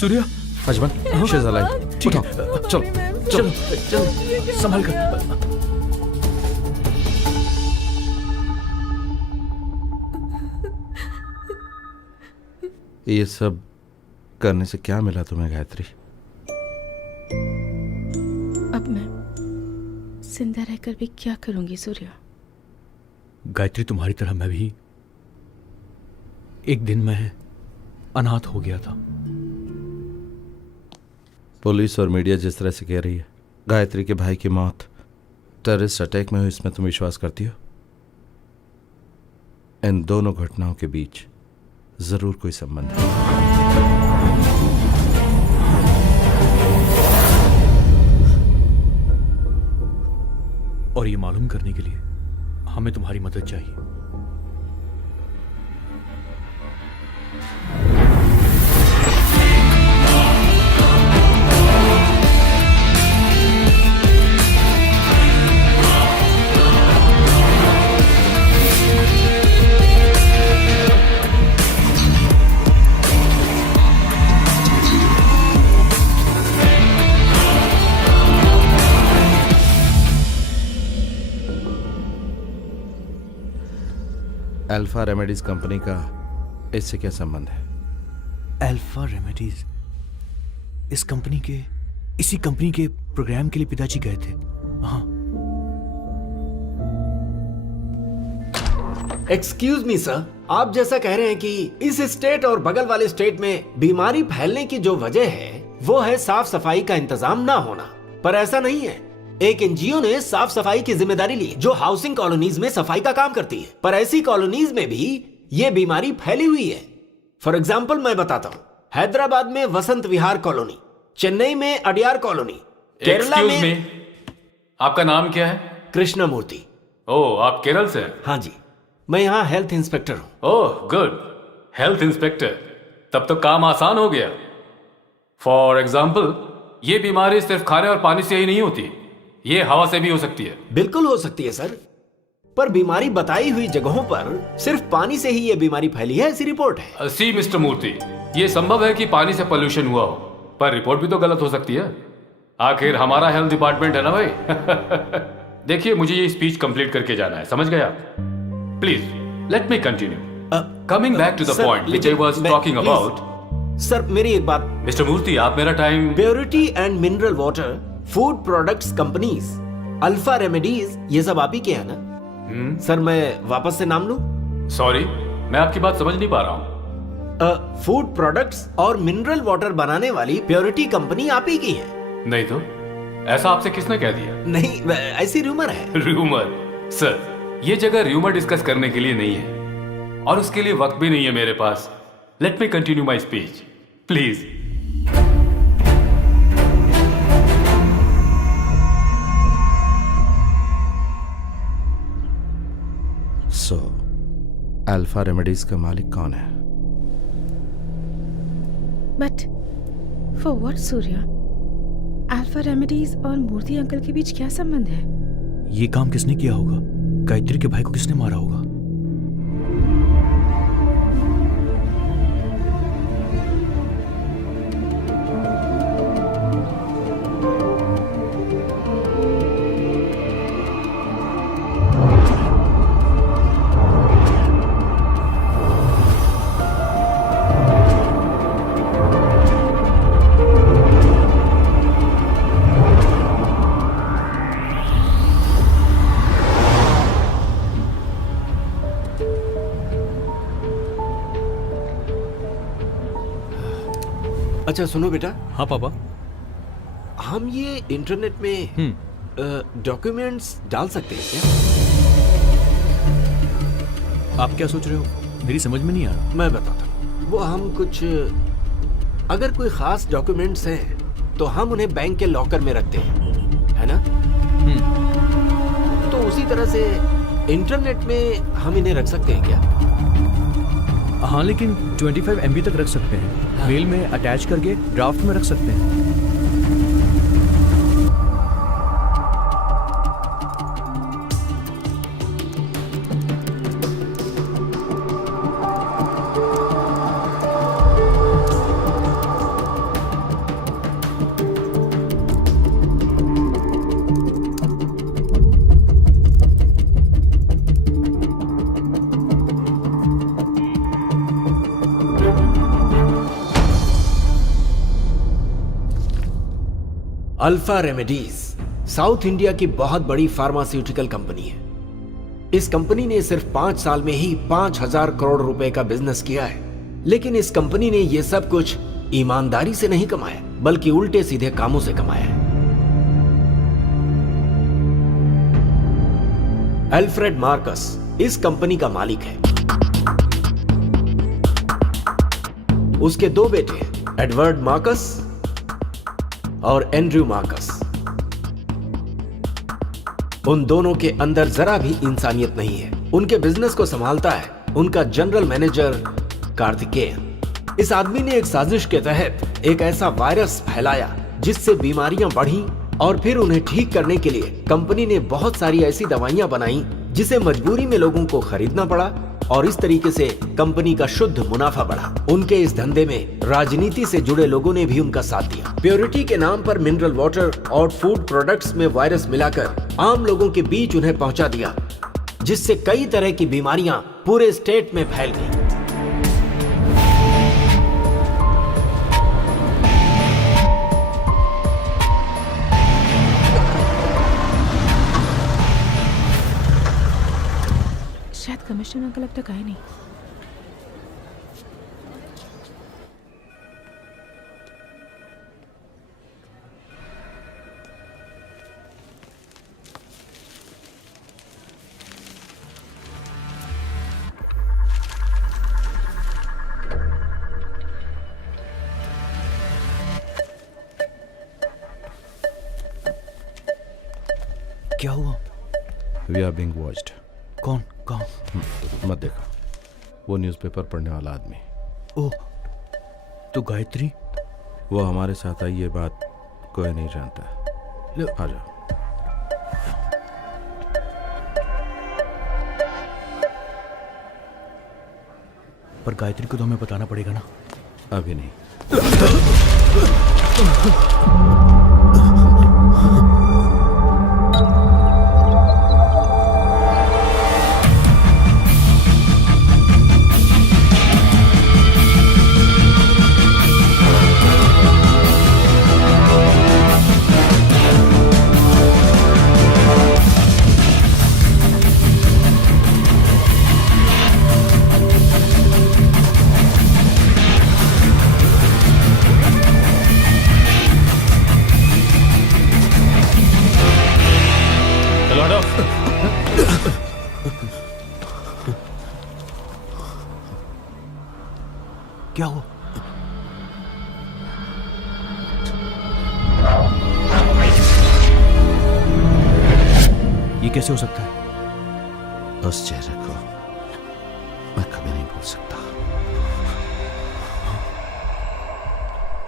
Surya, Ajmal, she is alive. ठीक है, चलो चलो चल संभाल कर। ये सब करने से क्या मिला तुम्हें गायत्री? अब मैं जिंदा रहकर भी क्या करूंगी सूर्या? गायत्री, तुम्हारी तरह मैं भी एक दिन मैं अनाथ हो गया था। पुलिस और मीडिया जिस तरह से कह रही है गायत्री के भाई की मौत टेररिस्ट अटैक में हुई, इसमें तुम विश्वास करती हो? इन दोनों घटनाओं के बीच जरूर कोई संबंध है। और ये मालूम करने के लिए हमें तुम्हारी मदद चाहिए। अल्फा रेमेडीज कंपनी का इससे क्या संबंध है? अल्फा रेमेडीज, इसी कंपनी के प्रोग्राम के लिए पिताजी गए थे। हाँ। एक्सक्यूज मी सर, आप जैसा कह रहे हैं कि इस स्टेट और बगल वाले स्टेट में बीमारी फैलने की जो वजह है वो है साफ सफाई का इंतजाम ना होना, पर ऐसा नहीं है। एक एनजीओ ने साफ सफाई की जिम्मेदारी ली जो हाउसिंग कॉलोनीज में सफाई का काम करती है, पर ऐसी कॉलोनीज में भी ये बीमारी फैली हुई है। फॉर एग्जाम्पल मैं बताता हूँ, हैदराबाद में वसंत विहार कॉलोनी, चेन्नई में अडियार कॉलोनी, केरला Excuse में। me, आपका नाम क्या है? कृष्णमूर्ति। ओह, आप केरल से हैं? हाँ जी, मैं यहाँ हेल्थ इंस्पेक्टर हूँ। ओह गुड, हेल्थ इंस्पेक्टर, तब तो काम आसान हो गया। फॉर एग्जाम्पल, ये बीमारी सिर्फ खाने और पानी से ही नहीं होती, ये हवा से भी हो सकती है। बिल्कुल हो सकती है सर, पर बीमारी बताई हुई जगहों पर सिर्फ पानी से ही ये बीमारी फैली है, ऐसी रिपोर्ट है। सी मिस्टर मूर्ति, ये संभव है कि पानी से पोल्यूशन हुआ हो, पर रिपोर्ट भी तो गलत हो सकती है। आखिर हमारा हेल्थ डिपार्टमेंट है ना भाई। देखिए, मुझे ये स्पीच कंप्लीट करके जाना है, समझ गए आप? Please let me continue. Coming back to the point which I was talking about. Sir मेरी एक बात। मिस्टर मूर्ति, आप मेरा time. Purity and mineral water, food products companies, alpha remedies, ये सब आप ही के हैं ना? सर मैं वापस से नाम लूं? सॉरी, मैं आपकी बात समझ नहीं पा रहा हूँ। फूड प्रोडक्ट्स और मिनरल वाटर बनाने वाली प्योरिटी कंपनी आप ही की है? नहीं तो, ऐसा आपसे किसने कह दिया? नहीं, ऐसी रूमर है। रूमर? सर, ये जगह रूमर डिस्कस करने के लिए नहीं है, और उसके लिए वक्त भी नहीं है मेरे पास। Let me continue my speech please. So Alpha Remedies का मालिक कौन है? But for what Surya? Alpha Remedies और मूर्ति अंकल के बीच क्या संबंध है? ये काम किसने किया होगा? गायत्री के भाई को किसने मारा होगा? अच्छा सुनो बेटा। हाँ पापा। हम ये इंटरनेट में डॉक्यूमेंट्स डाल सकते हैं क्या? आप क्या सोच रहे हो? मेरी समझ में नहीं आ रहा। मैं बताता हूँ। वो हम कुछ, अगर कोई खास डॉक्यूमेंट्स हैं तो हम उन्हें बैंक के लॉकर में रखते हैं, है ना? तो उसी तरह से इंटरनेट में हम इन्हें रख सकते हैं क्या? हाँ, लेकिन 25 MB तक रख सकते हैं। मेल में अटैच करके ड्राफ्ट में रख सकते हैं। अल्फा रेमेडीज साउथ इंडिया की बहुत बड़ी फार्मास्यूटिकल कंपनी है। इस कंपनी ने सिर्फ 5 साल में ही 5000 करोड़ रुपए का बिजनेस किया है। लेकिन इस कंपनी ने यह सब कुछ ईमानदारी से नहीं कमाया, बल्कि उल्टे सीधे कामों से कमाया है। अल्फ्रेड मार्कस इस कंपनी का मालिक है। उसके 2 बेटे एडवर्ड मार्कस और एंड्रयू मार्कस। उन दोनों के अंदर जरा भी इंसानियत नहीं है। उनके बिजनेस को संभालता है उनका जनरल मैनेजर कार्तिकेयन। इस आदमी ने एक साजिश के तहत एक ऐसा वायरस फैलाया जिससे बीमारियां बढ़ी, और फिर उन्हें ठीक करने के लिए कंपनी ने बहुत सारी ऐसी दवाइयां बनाई जिसे मजबूरी में लोगों को खरीदना पड़ा, और इस तरीके से कंपनी का शुद्ध मुनाफा बढ़ा। उनके इस धंधे में राजनीति से जुड़े लोगों ने भी उनका साथ दिया। प्योरिटी के नाम पर मिनरल वाटर और फूड प्रोडक्ट्स में वायरस मिलाकर आम लोगों के बीच उन्हें पहुंचा दिया, जिससे कई तरह की बीमारियां पूरे स्टेट में फैल गई। शायद कमिश्नर अंकल अब तक आए नहीं। क्या हुआ? We are being watched. कौन? कहाँ? मत देखो, वो न्यूज़पेपर पढ़ने वाला आदमी। ओह, तो गायत्री? वो हमारे साथ आई, ये बात कोई नहीं जानता। आ जाओ। पर गायत्री को तो हमें बताना पड़ेगा ना। अभी नहीं। क्या हुआ? ये कैसे हो सकता है? उस चेहरे को मैं कभी नहीं भूल सकता।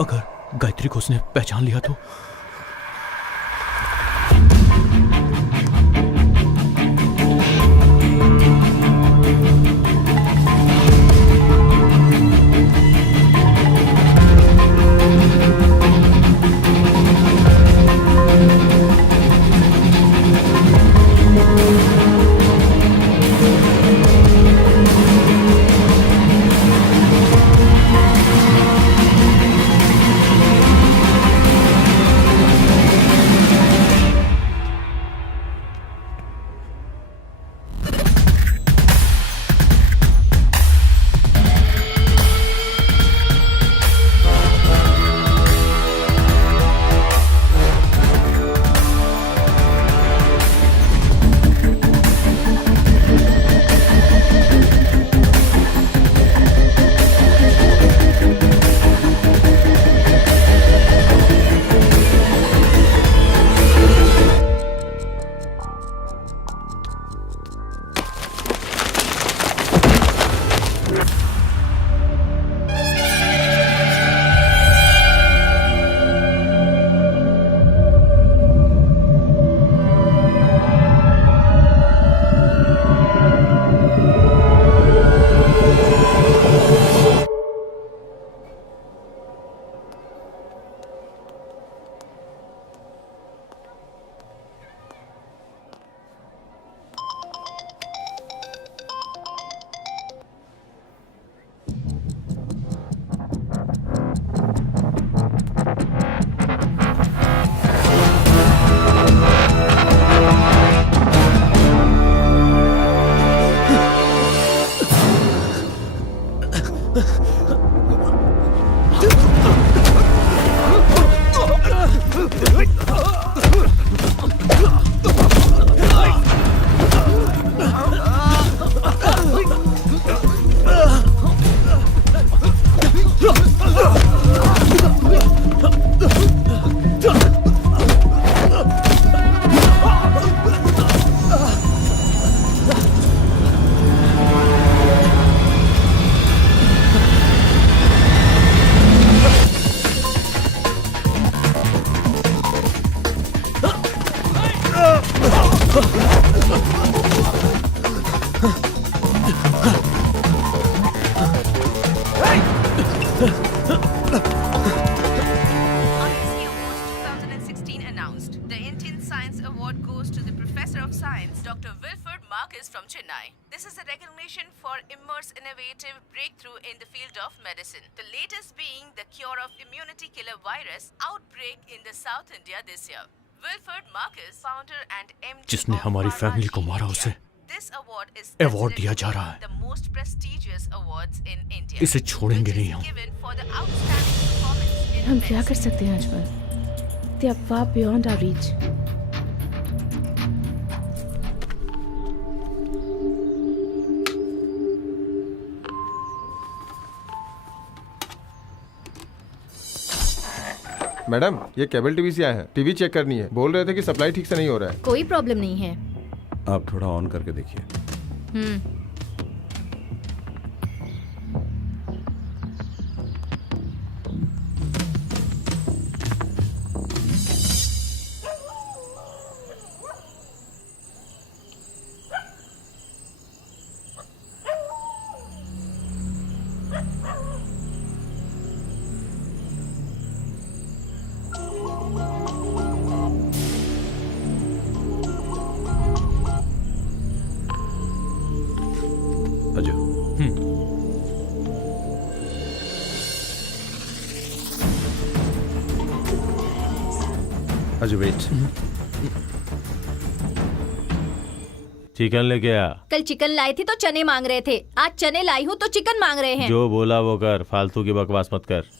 अगर गायत्री को उसने पहचान लिया तो? The Indian Science Award goes to the Professor of Science, Dr. Wilfred Marcus from Chennai. This is a recognition for Immer's innovative breakthrough in the field of medicine. The latest being the cure of immunity killer virus outbreak in the South India this year. Wilfred Marcus, founder and MD जिसने of हमारी Pharma family को G मारा, India. उसे This award is award दिया जा रहा है। the most prestigious awards in India. इसे छोड़ेंगे which is नहीं हम। given for the outstanding performance in हम क्या कर medicine. सकते हैं Ajmal? They are far beyond our reach. Madam, ये केबल टीवी से आए हैं। टीवी चेक करनी है। बोल रहे थे कि सप्लाई ठीक से नहीं हो रहा है। कोई प्रॉब्लम नहीं है। आप थोड़ा ऑन करके देखिए। अजय, अजय वेट। चिकन लेके आ। कल चिकन लाई थी तो चने मांग रहे थे, आज चने लाई हूँ तो चिकन मांग रहे हैं। जो बोला वो कर, फालतू की बकवास मत कर।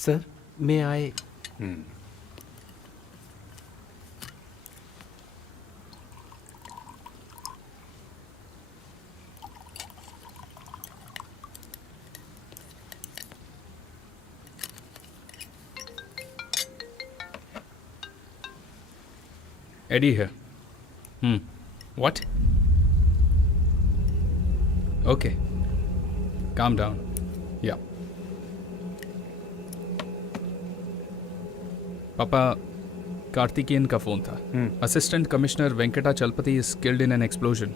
सर, मैं आए। Eddie here. What? Okay. Calm down. Yeah. पापा, कार्तिकेयन का फोन था। Assistant commissioner Venkata Chalapathi is killed in an explosion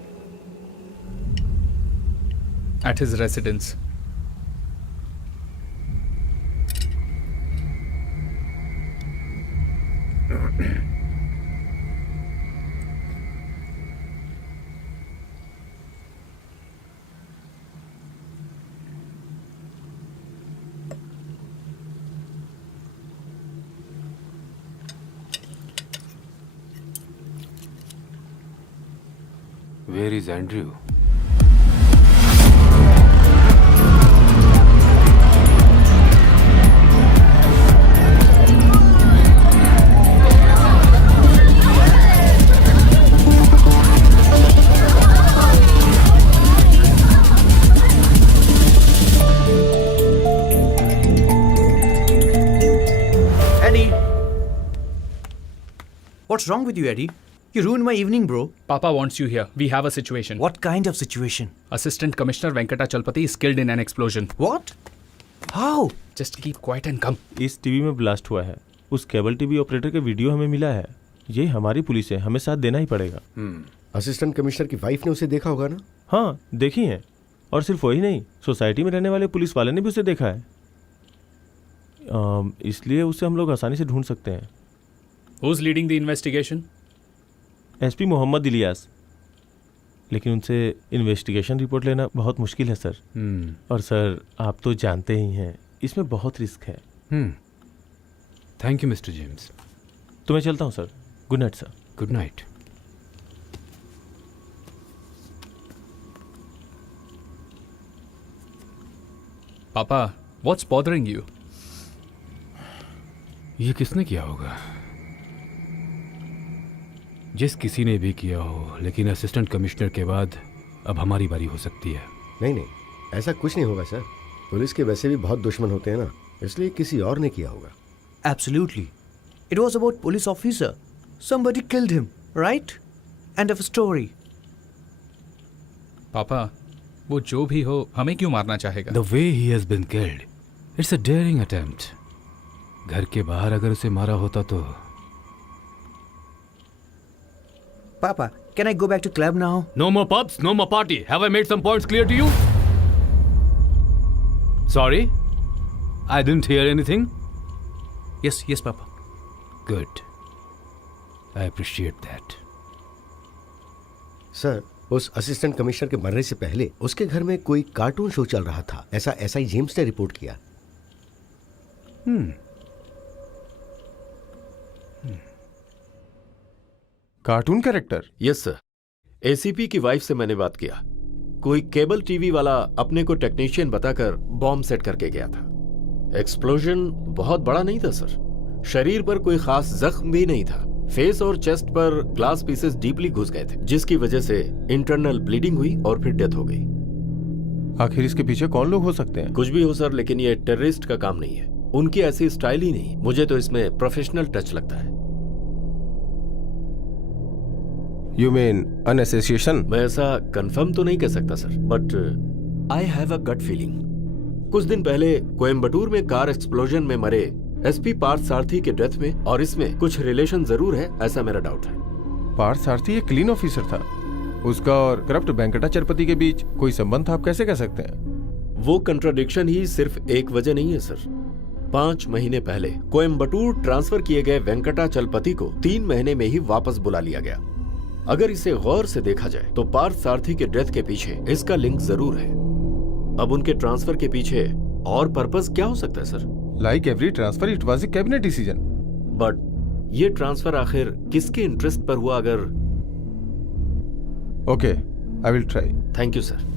at his residence. Where is Andrew? Eddie! What's wrong with you, Eddie? You ruined my evening, bro. Papa wants you here. We have a situation. What kind of situation? Assistant Commissioner Venkata Chalpati is killed in an explosion. What? How? Just keep quiet and come. इस TV में blast हुआ है। उस cable TV operator का video हमें मिला है। ये हमारी पुलिस है, हमें साथ देना ही पड़ेगा। असिस्टेंट कमिश्नर की वाइफ ने उसे देखा होगा ना? हाँ देखी है, और सिर्फ वही नहीं, सोसाइटी में रहने वाले पुलिस वाले ने भी उसे देखा है। इसलिए उसे हम लोग आसानी से ढूंढ सकते हैं। Who's leading the investigation? SP Mohammed Ilyas, लेकिन उनसे इन्वेस्टिगेशन रिपोर्ट लेना बहुत मुश्किल है सर। और सर आप तो जानते ही हैं इसमें बहुत रिस्क है। Thank you mister James. तो मैं चलता हूँ sir. Good night sir. Good night. पापा, what's bothering you? ये किसने किया होगा? जिस किसी ने भी किया हो, लेकिन असिस्टेंट कमिश्नर के बाद अब हमारी बारी हो सकती है। नहीं नहीं, ऐसा कुछ नहीं होगा सर। पुलिस के वैसे भी बहुत दुश्मन होते हैं ना, इसलिए किसी और ने किया होगा। Absolutely. It was about police officer. Somebody killed him, right? End of story. पापा, वो जो भी हो हमें क्यों मारना चाहेगा? The way he has been killed, it's a daring attempt. घर के बाहर अगर उसे मारा होता तो। Papa, can I go back to club now? No more pubs, no more party. Have I made some points clear to you? Sorry? I didn't hear anything? Yes, Papa. Good. I appreciate that. Sir, उस assistant commissioner के मरने से पहले उसके घर में कोई cartoon show चल रहा था, ऐसा एसआई जेम्स ने रिपोर्ट किया। Cartoon character? Yes sir. ACP की वाइफ से मैंने बात किया। कोई केबल टीवी वाला अपने को टेक्नीशियन बताकर बॉम्ब सेट करके गया था। एक्सप्लोजन बहुत बड़ा नहीं था सर। शरीर पर कोई खास जख्म भी नहीं था। फेस और चेस्ट पर ग्लास पीसेस डीपली घुस गए थे, जिसकी वजह से इंटरनल ब्लीडिंग हुई और फिर डेथ हो गई। आखिर इसके पीछे कौन लोग हो सकते हैं? कुछ भी हो सर, लेकिन ये टेररिस्ट का काम नहीं है। उनकी ऐसी स्टाइल ही नहीं। मुझे तो इसमें प्रोफेशनल टच लगता है। You mean an association? मैं ऐसा कंफर्म तो नहीं कह सकता sir, but I have a gut feeling. कुछ दिन पहले कोयम्बटूर में कार एक्सप्लोजन में मरे एसपी पार्थ सारथी के डेथ में और इसमें कुछ रिलेशन जरूर है, ऐसा मेरा डाउट है। पार्थ सारथी एक क्लीन ऑफिसर था, उसका और करप्ट वेंकटाचलपति के बीच कोई संबंध था, आप कैसे कह सकते हैं? वो कंट्राडिक्शन ही सिर्फ एक वजह नहीं है सर। 5 महीने पहले कोयम्बटूर ट्रांसफर किए गए वेंकटाचलपति को 3 महीने में ही वापस बुला लिया गया। अगर इसे गौर से देखा जाए तो पार्थ सारथी के डेथ के पीछे इसका लिंक जरूर है। अब उनके ट्रांसफर के पीछे और पर्पस क्या हो सकता है sir? Like every transfer it was a cabinet decision. But ये ट्रांसफर आखिर किसके इंटरेस्ट पर हुआ? अगर okay, I will try. Thank you sir.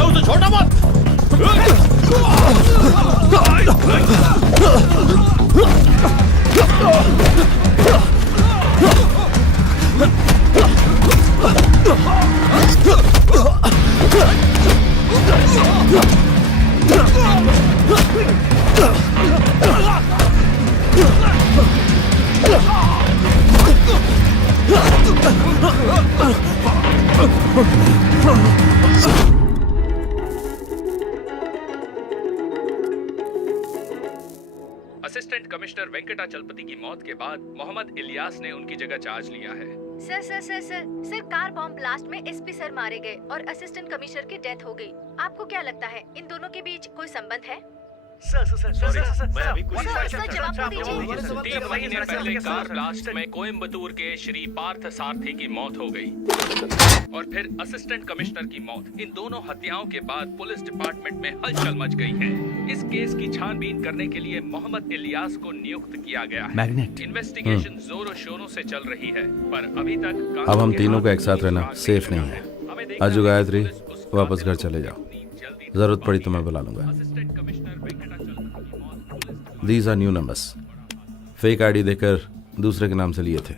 उसे छोड़ना मत। असिस्टेंट कमिश्नर वेंकटाचलपति की मौत के बाद मोहम्मद इलियास ने उनकी जगह चार्ज लिया है। सर कार बॉम्ब ब्लास्ट में एसपी सर मारे गए और असिस्टेंट कमिश्नर की डेथ हो गई। आपको क्या लगता है इन दोनों के बीच कोई संबंध है? सर मैं अभी कुछ जवाब तो दीजिए। 3 महीने पहले कार ब्लास्ट में कोयम्बटूर के श्री पार्थ सारथी की मौत हो गई और फिर असिस्टेंट कमिश्नर की मौत। इन दोनों हत्याओं के बाद पुलिस डिपार्टमेंट में हलचल मच गई है। इस केस की छानबीन करने के लिए मोहम्मद इलियास को नियुक्त किया गया है। मैग्नेट इन्वेस्टिगेशन जोरों शोरों से चल रही है, पर अभी तक अब हम तीनों का एक साथ रहना सेफ नहीं है। आजू गायत्री, वापस घर चले जाओ। जरूरत पड़ी तो मैं बुला लूंगा। These are new numbers. Fake ID देकर दूसरे के नाम से लिए थे।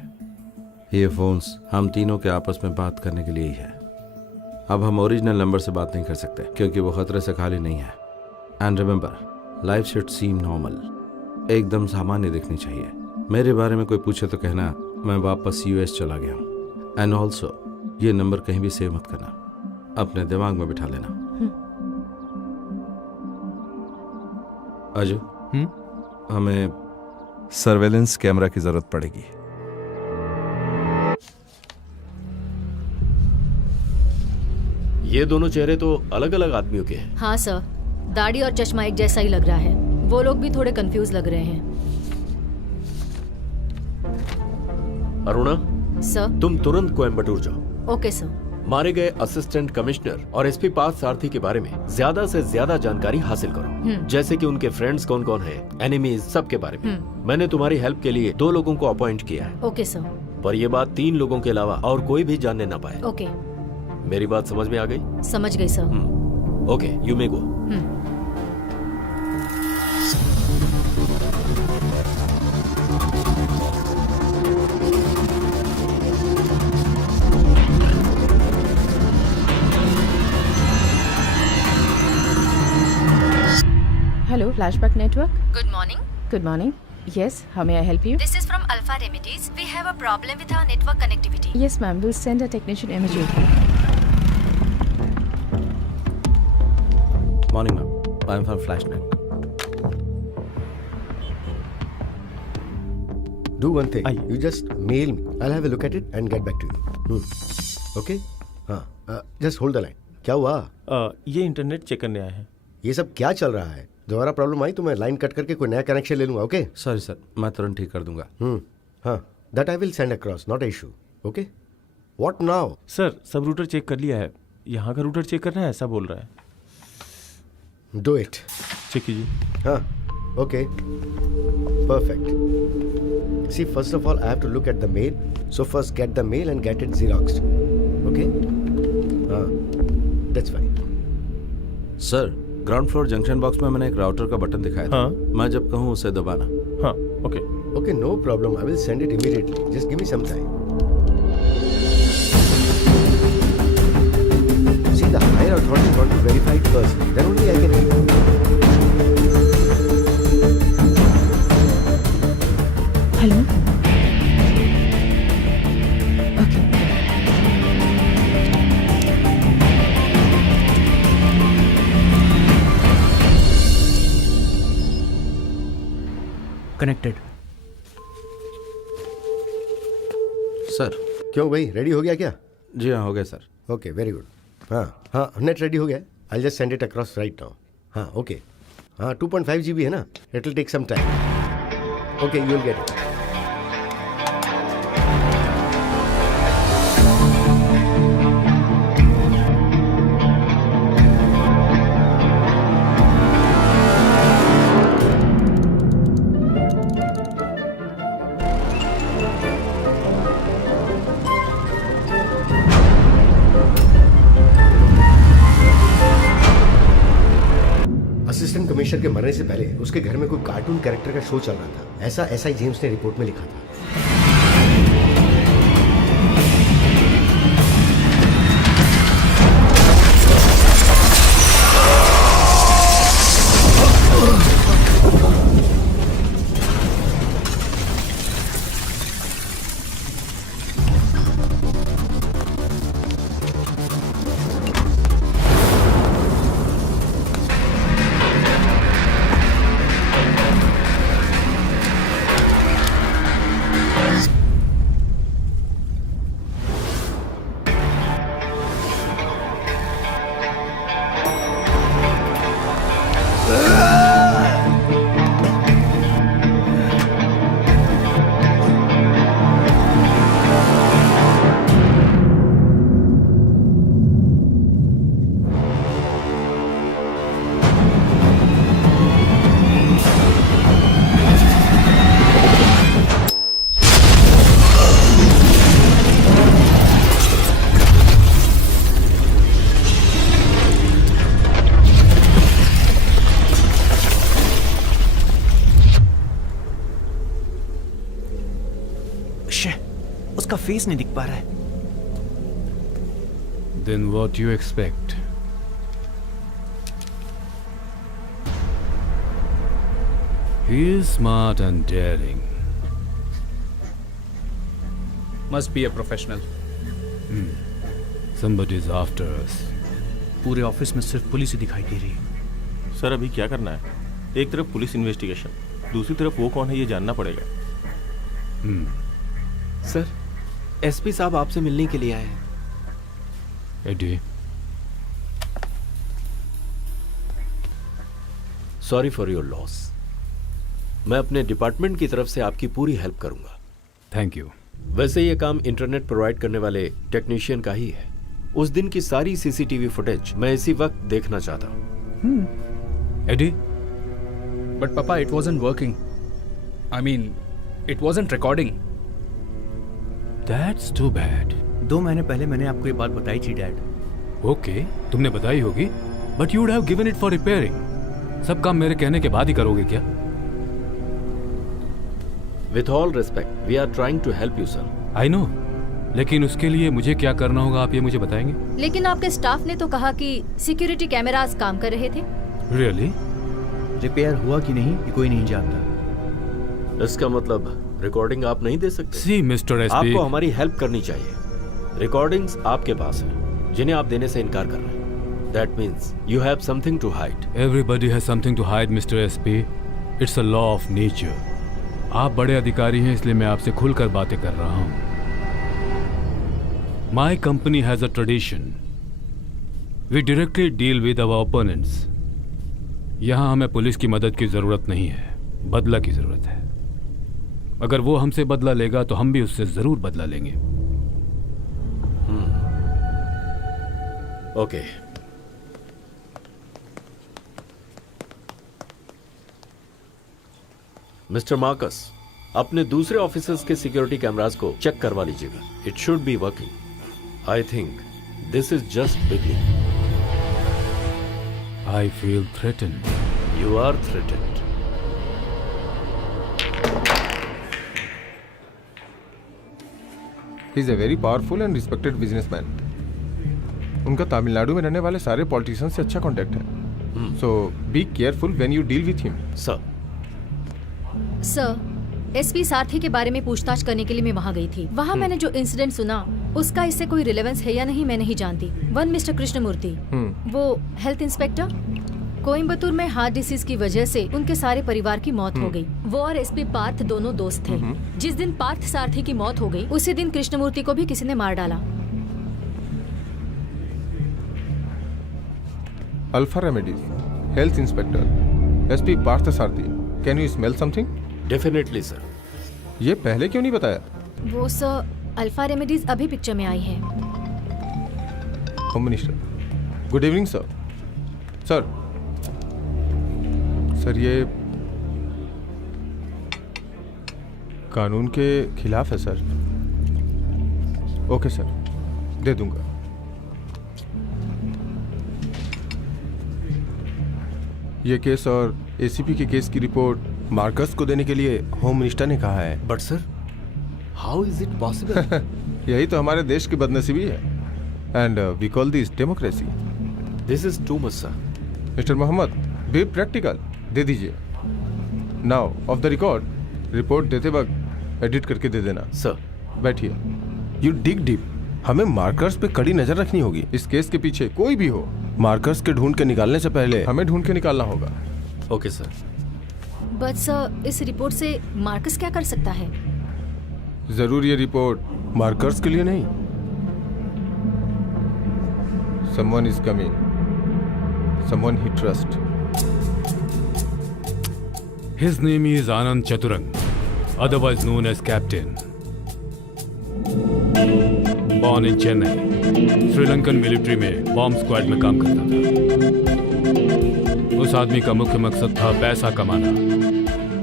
ये फोन्स हम तीनों के आपस में बात करने के लिए ही है। अब हम ओरिजिनल नंबर से बात नहीं कर सकते क्योंकि वो खतरे से खाली नहीं है। And remember, life should seem normal, एकदम सामान्य दिखनी चाहिए। मेरे बारे में कोई पूछे तो कहना मैं वापस यूएस चला गया हूँ। एंड ऑल्सो ये नंबर कहीं भी सेव मत करना, अपने दिमाग में बिठा लेना। अजय, हमें सर्वेलेंस कैमरा की जरूरत पड़ेगी। ये दोनों चेहरे तो अलग अलग आदमियों के हैं। हाँ सर, दाढ़ी और चश्मा एक जैसा ही लग रहा है। वो लोग भी थोड़े कंफ्यूज लग रहे हैं। अरुणा, सर। तुम तुरंत कोयम्बटूर जाओ। Okay sir. मारे गए असिस्टेंट कमिश्नर और एसपी पार्थ सारथी के बारे में ज्यादा से ज्यादा जानकारी हासिल करो, जैसे कि उनके फ्रेंड्स कौन कौन है, एनिमीज, सब के बारे में। मैंने तुम्हारी हेल्प के लिए 2 लोगों को अपॉइंट किया है। Okay sir. पर ये बात 3 लोगों के अलावा और कोई भी जानने ना पाए। ओके। मेरी बात समझ में आ गई? समझ गई sir. Okay, you may go. Hello, Flashback Network. Good morning. Good morning. Yes, how may I help you? This is from Alpha Remedies. We have a problem with our network connectivity. Yes, ma'am. We'll send a technician immediately. Morning, ma'am. I'm from FlashNet. Do one thing. You just mail me. I'll have a look at it and get back to you. Okay? हाँ. Just hold the line. क्या हुआ? ये internet check करने आए हैं। ये सब क्या चल रहा है? दोबारा प्रॉब्लम आई तो मैं लाइन कट करके कोई नया कनेक्शन ले लूंगा। ओके? सॉरी सर, मैं तुरंत ठीक कर दूंगा। हाँ, that I will send across, not a issue. Okay? What now? Sir, सब रूटर चेक कर लिया है। यहाँ का रूटर चेक करना है, ऐसा बोल रहा है। Do it. चेक कीजिए। हाँ, okay, perfect. See, first of all I have to look at the mail, so first get the mail and get it xeroxed. Okay? हाँ, that's fine. Sir, ground floor junction box में मैंने एक router का button दिखाया था। हाँ। मैं जब कहूँ उसे दबाना। हाँ, okay. Okay, no problem. I will send it immediately. Just give me some time. See, the higher authority got to verify it first. Then only I can help. Hello? Okay. Connected. Sir. क्यों भाई, ready हो गया क्या? जी हाँ, हो गया sir. Okay, very good. हाँ हाँ, नेट रेडी हो गया। I just send it across right now. हाँ, ओके। हाँ, 2.5 GB है ना, it will take some time. Okay, you will get it. Assistant commissioner के मरने से पहले उसके घर में कोई कार्टून कैरेक्टर का शो चल रहा था, ऐसा एसआई जेम्स ने रिपोर्ट में लिखा था। उसका फेस नहीं दिख पा रहा है। Then what you expect? He is smart and daring. Must be a professional. Somebody is after us. पूरे ऑफिस में सिर्फ पुलिस ही दिखाई दे रही है। सर अभी क्या करना है? एक तरफ पुलिस इन्वेस्टिगेशन, दूसरी तरफ वो कौन है ये जानना पड़ेगा। सर, एसपी साहब आपसे मिलने के लिए आए हैं। Eddie, sorry for your loss. मैं अपने डिपार्टमेंट की तरफ से आपकी पूरी हेल्प करूंगा। Thank you. वैसे ये काम इंटरनेट प्रोवाइड करने वाले टेक्नीशियन का ही है। उस दिन की सारी सीसीटीवी फुटेज मैं इसी वक्त देखना चाहता हूं। Eddie, But Papa, it wasn't working. I mean, it wasn't recording. that's too bad. 2 महीने पहले मैंने आपको ये बात बताई थी डैड। ओके, तुमने बताई होगी, but you would have given it for repairing. सब काम मेरे कहने के बाद ही करोगे क्या? With all respect, we are trying to help you sir. I know, लेकिन उसके लिए मुझे क्या करना होगा आप ये मुझे बताएंगे? लेकिन आपके स्टाफ ने तो कहा कि सिक्योरिटी कैमरास काम कर रहे थे। रियली? रिपेयर हुआ कि नहीं ये कोई नहीं जानता। इसका मतलब रिकॉर्डिंग आप नहीं दे सकते? सी मिस्टर एसपी, आपको हमारी हेल्प करनी चाहिए। रिकॉर्डिंग्स आपके पास हैं, जिन्हें आप देने से इनकार कर रहे हैं। That means you have something to hide. Everybody has something to hide mister SP. It's a law of nature. आप बड़े अधिकारी हैं, इसलिए मैं आपसे खुलकर बातें कर रहा हूं। My company has a tradition. We directly deal with our opponents. यहां हमें पुलिस की मदद की जरूरत नहीं है, बदला की जरूरत है। अगर वो हमसे बदला लेगा तो हम भी उससे जरूर बदला लेंगे। ओके। मिस्टर मार्कस, अपने दूसरे ऑफिसर्स के सिक्योरिटी कैमरास को चेक करवा लीजिएगा। It should be working. I think this is just beginning. I feel threatened. You are threatened. He is a very powerful and respected businessman. उनका तमिलनाडु में रहने वाले सारे पॉलिटिशियंस से अच्छा कांटेक्ट है। So be careful when you deal with him. Sir, SP सारथी के बारे में पूछताछ करने के लिए मैं वहाँ गई थी। वहाँ मैंने जो इंसिडेंट सुना उसका इससे कोई रिलेवेंस है या नहीं मैं नहीं जानती। वन मिस्टर कृष्णमूर्ति, वो हेल्थ इंस्पेक्टर, कोयम्बतूर में हार्ट डिसीज की वजह से उनके सारे परिवार की मौत हो गई। वो और एसपी पार्थ दोनों दोस्त थे। जिस दिन पार्थ सारथी की मौत हो गई उसी दिन कृष्णमूर्ति को भी किसी ने मार डाला। Alpha Remedies, health inspector, SP Parth Sarathi, can you smell something? Definitely sir. ये पहले क्यों नहीं बताया? वो सर, अल्फा रेमेडीज अभी पिक्चर में आई है। Home minister, good evening sir. Sir ये कानून के खिलाफ है सर। ओके सर, दे दूंगा। ये केस और एसीपी के केस की रिपोर्ट मार्कस को देने के लिए होम मिनिस्टर ने कहा है। But sir, how is it possible? यही तो हमारे देश की बदनसीबी है। And we call this democracy. This is too much sir. Mister Mohammed, be practical, दे दीजिए। Now off the record, report देते वक्त एडिट करके दे देना। सर बैठिए। You dig deep. हमें मार्कर्स पे कड़ी नजर रखनी होगी। इस केस के पीछे कोई भी हो, मार्कर्स के ढूंढ के निकालने से पहले हमें ढूंढ के निकालना होगा। Okay sir. बट सर, इस रिपोर्ट से मार्कस क्या कर सकता है? जरूर ये रिपोर्ट मार्कर्स के लिए नहीं। Someone is coming, someone he trust. His name is Anand Chaturang, otherwise known as Captain. Born in Chennai, Sri Lankan military में बॉम्ब स्क्वाड में काम करता था। उस आदमी का मुख्य मकसद था पैसा कमाना।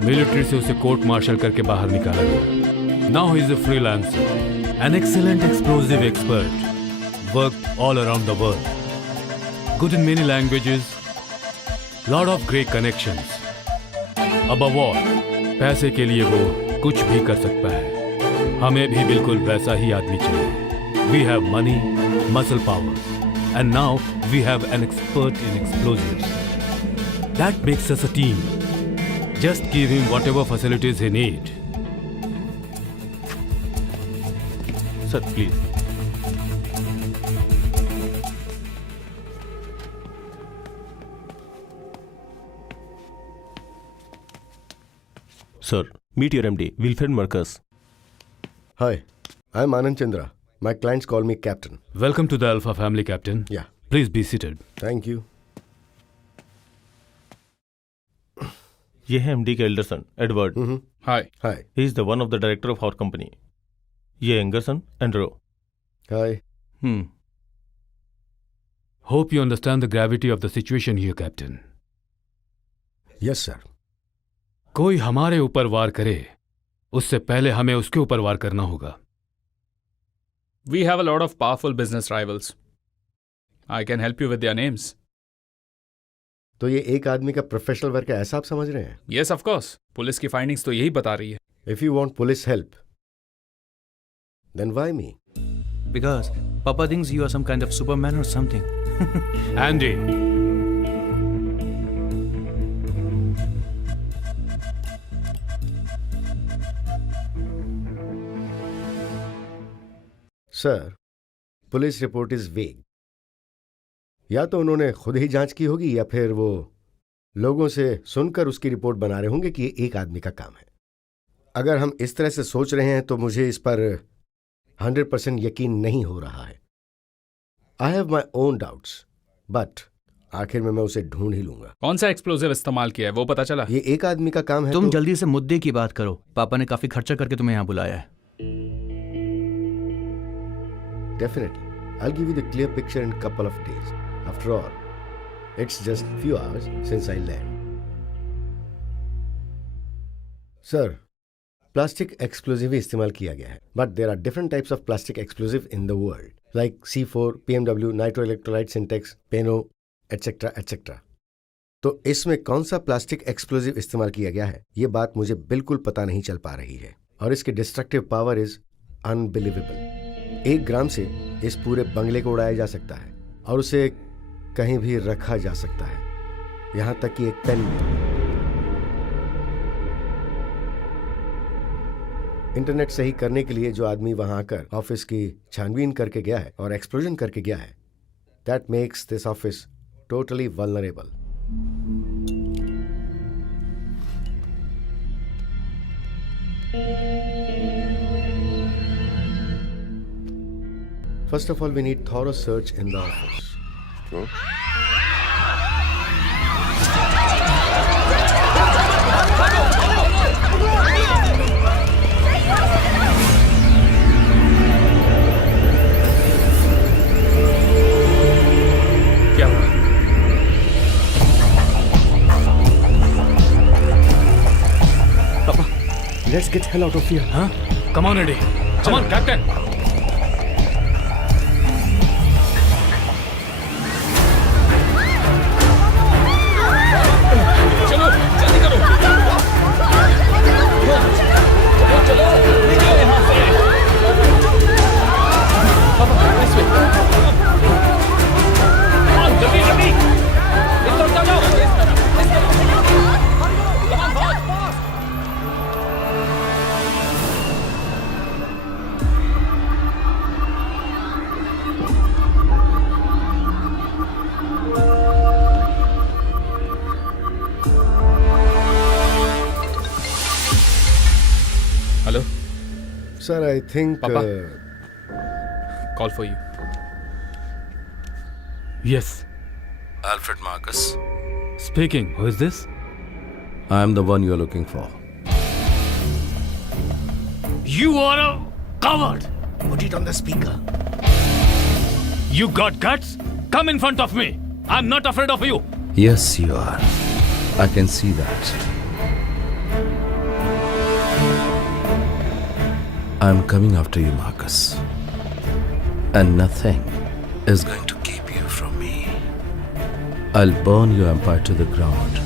मिलिट्री से उसे कोर्ट मार्शल करके बाहर निकाला गया। Now he is a freelancer, an excellent explosive expert, worked all around the world, good in many languages, lot of great connections. Above all, पैसे के लिए वो कुछ भी कर सकता है। हमें भी बिल्कुल वैसा ही आदमी चाहिए। We have money, muscle power. And now we have an expert in explosives. That makes us a team. Just give him whatever facilities he needs. Sir, please. Sir, meet your MD, Wilfred Marcus. Hi, I'm Anand Chandra. My clients call me Captain. Welcome to the Alpha family, Captain. Yeah. Please be seated. Thank you. ये है MD का elder son, Edward. Hi. Hi. He is the one of the director of our company. ये younger son, Andrew. Hi. Hope you understand the gravity of the situation here, Captain. Yes, sir. कोई हमारे ऊपर वार करे, उससे पहले हमें उसके ऊपर वार करना होगा. We have a lot of powerful business rivals. I can help you with their names. तो ये एक आदमी का प्रोफेशनल वर्क है, ऐसा आप समझ रहे हैं? Yes, of course. पुलिस की फाइंडिंग्स तो यही बता रही है. If you want police help, then why me? Because Papa thinks you are some kind of Superman or something. Andy. Sir, police report is वेग. या तो उन्होंने खुद ही जांच की होगी या फिर वो लोगों से सुनकर उसकी रिपोर्ट बना रहे होंगे कि ये एक आदमी का काम है. अगर हम इस तरह से सोच रहे हैं तो मुझे इस पर 100% यकीन नहीं हो रहा है. I have my own doubts, but आखिर में मैं उसे ढूंढ ही लूंगा. कौन सा एक्सप्लोजिव इस्तेमाल किया है वो पता चला? ये एक आदमी का काम है. तुम जल्दी से मुद्दे की बात करो. पापा ने काफी खर्चा करके तुम्हें यहाँ बुलाया है. Definitely. I'll give you the clear picture in a couple of days. After all, it's just few hours since I land. Sir, plastic explosive ही इस्तेमाल किया गया है. But there are different types of plastic explosive in the world, like C4, PMW, nitroelectrolyte syntax, PENO, etc. etc. तो इसमें कौन सा plastic explosive इस्तेमाल किया गया है, ये बात मुझे बिल्कुल पता नहीं चल पा रही है. और इसकी डिस्ट्रक्टिव पावर इज अनबिलीवेबल. 1 ग्राम से इस पूरे बंगले को उड़ाया जा सकता है और उसे कहीं भी रखा जा सकता है, यहां तक कि एक पेन में. इंटरनेट सही करने के लिए जो आदमी वहां आकर ऑफिस की छानबीन करके गया है और एक्सप्लोजन करके गया है, that makes this office totally vulnerable. First of all, we need thorough search in the office. क्या हुआ? Papa, let's get hell out of here. Huh? Come on, Eddie. Come on, Captain. Hello? Sir, I think... Papa? Call for you. Yes. Alfred Marcus. Speaking. Who is this? I am the one you are looking for. You are a coward. Put it on the speaker. You got guts? Come in front of me. I'm not afraid of you. Yes, you are. I can see that. I'm coming after you, Marcus. And nothing is going to keep you from me. I'll burn your empire to the ground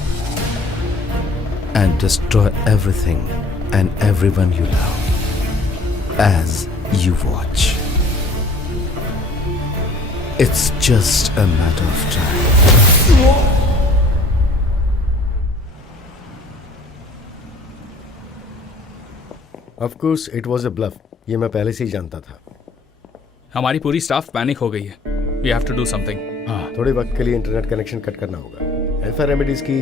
and destroy everything and everyone you love as you watch. It's just a matter of time. Of course, it was a bluff. ये मैं पहले से ही जानता था. हमारी पूरी staff panic हो गई है. We have to do something. थोड़े वक्त के लिए इंटरनेट कनेक्शन कट करना होगा. अल्फा रेमेडीज की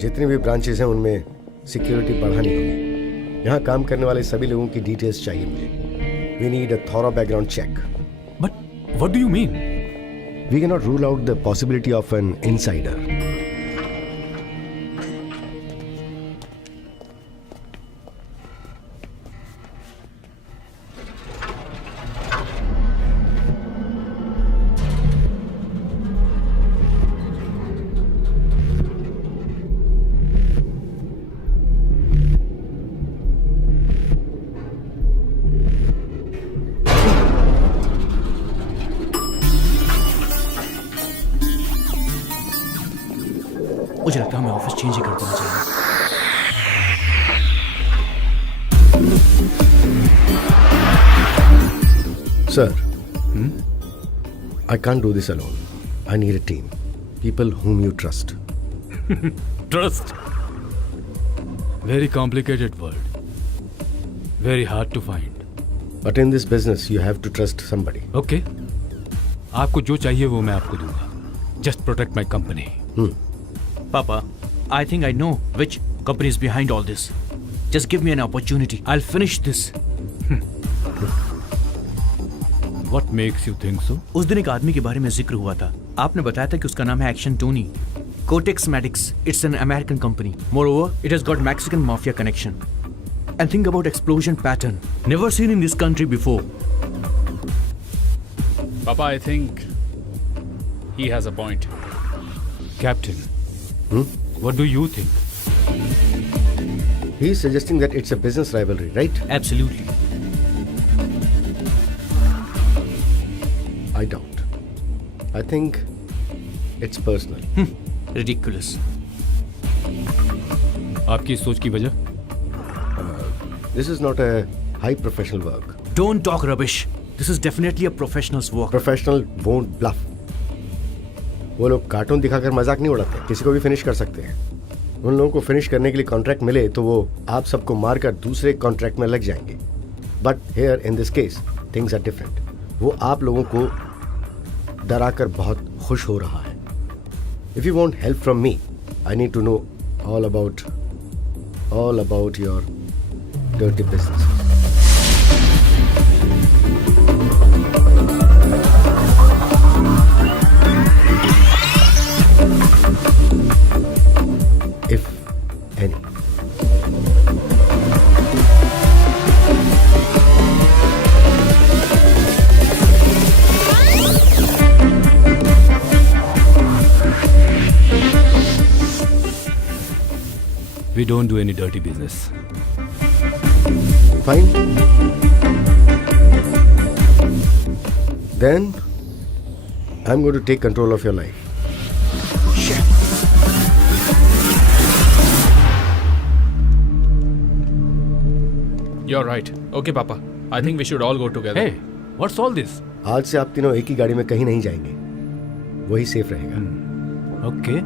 जितनी भी ब्रांचेस हैं उनमें सिक्योरिटी बढ़ानी होगी. यहाँ काम करने वाले सभी लोगों की डिटेल्स चाहिए मुझे. We need a thorough background check. But what do you mean? We cannot rule out the possibility of an insider. मुझे लगता है हमें ऑफिस चेंज ही कर देना चाहिए. Sir, I can't do this alone. I need a team. People whom you trust. Trust. Very complicated word. Very hard to find. But in this business, you have to trust somebody. Okay. आपको जो चाहिए वो मैं आपको दूंगा. Just protect my company. Papa, I think I know which company is behind all this. Just give me an opportunity. I'll finish this. What makes you think so? उस दिन एक आदमी के बारे में जिक्र हुआ था. आपने बताया था कि उसका नाम है action Tony. Cortex Medics. It's an American company. Moreover, it has got Mexican mafia connection. And think about explosion pattern. Never seen in this country before. Papa, I think he has a point. Captain, what do you think? He's suggesting that it's a business rivalry, right? Absolutely. I doubt. I think it's personal. Ridiculous. आपकी इस सोच की वजह? This is not a high professional work. Don't talk rubbish. This is definitely a professional's work. Professional won't bluff. वो लोग cartoon दिखाकर मजाक नहीं उड़ाते. किसी को भी फिनिश कर सकते हैं. उन लोगों को फिनिश करने के लिए कॉन्ट्रैक्ट मिले तो वो आप सबको मारकर दूसरे कॉन्ट्रैक्ट में लग जाएंगे. But here in this case things are different. वो आप लोगों को डराकर बहुत खुश हो रहा है. If you want help from me, I need to know all about your dirty business. If any. We don't do any dirty business. Fine. Then I'm going to take control of your life. You're right. Okay, Papa. I think we should all go together. Hey, what's all this? आज से आप तीनों एक ही गाड़ी में कहीं नहीं जाएंगे. वही सेफ रहेगा. Okay.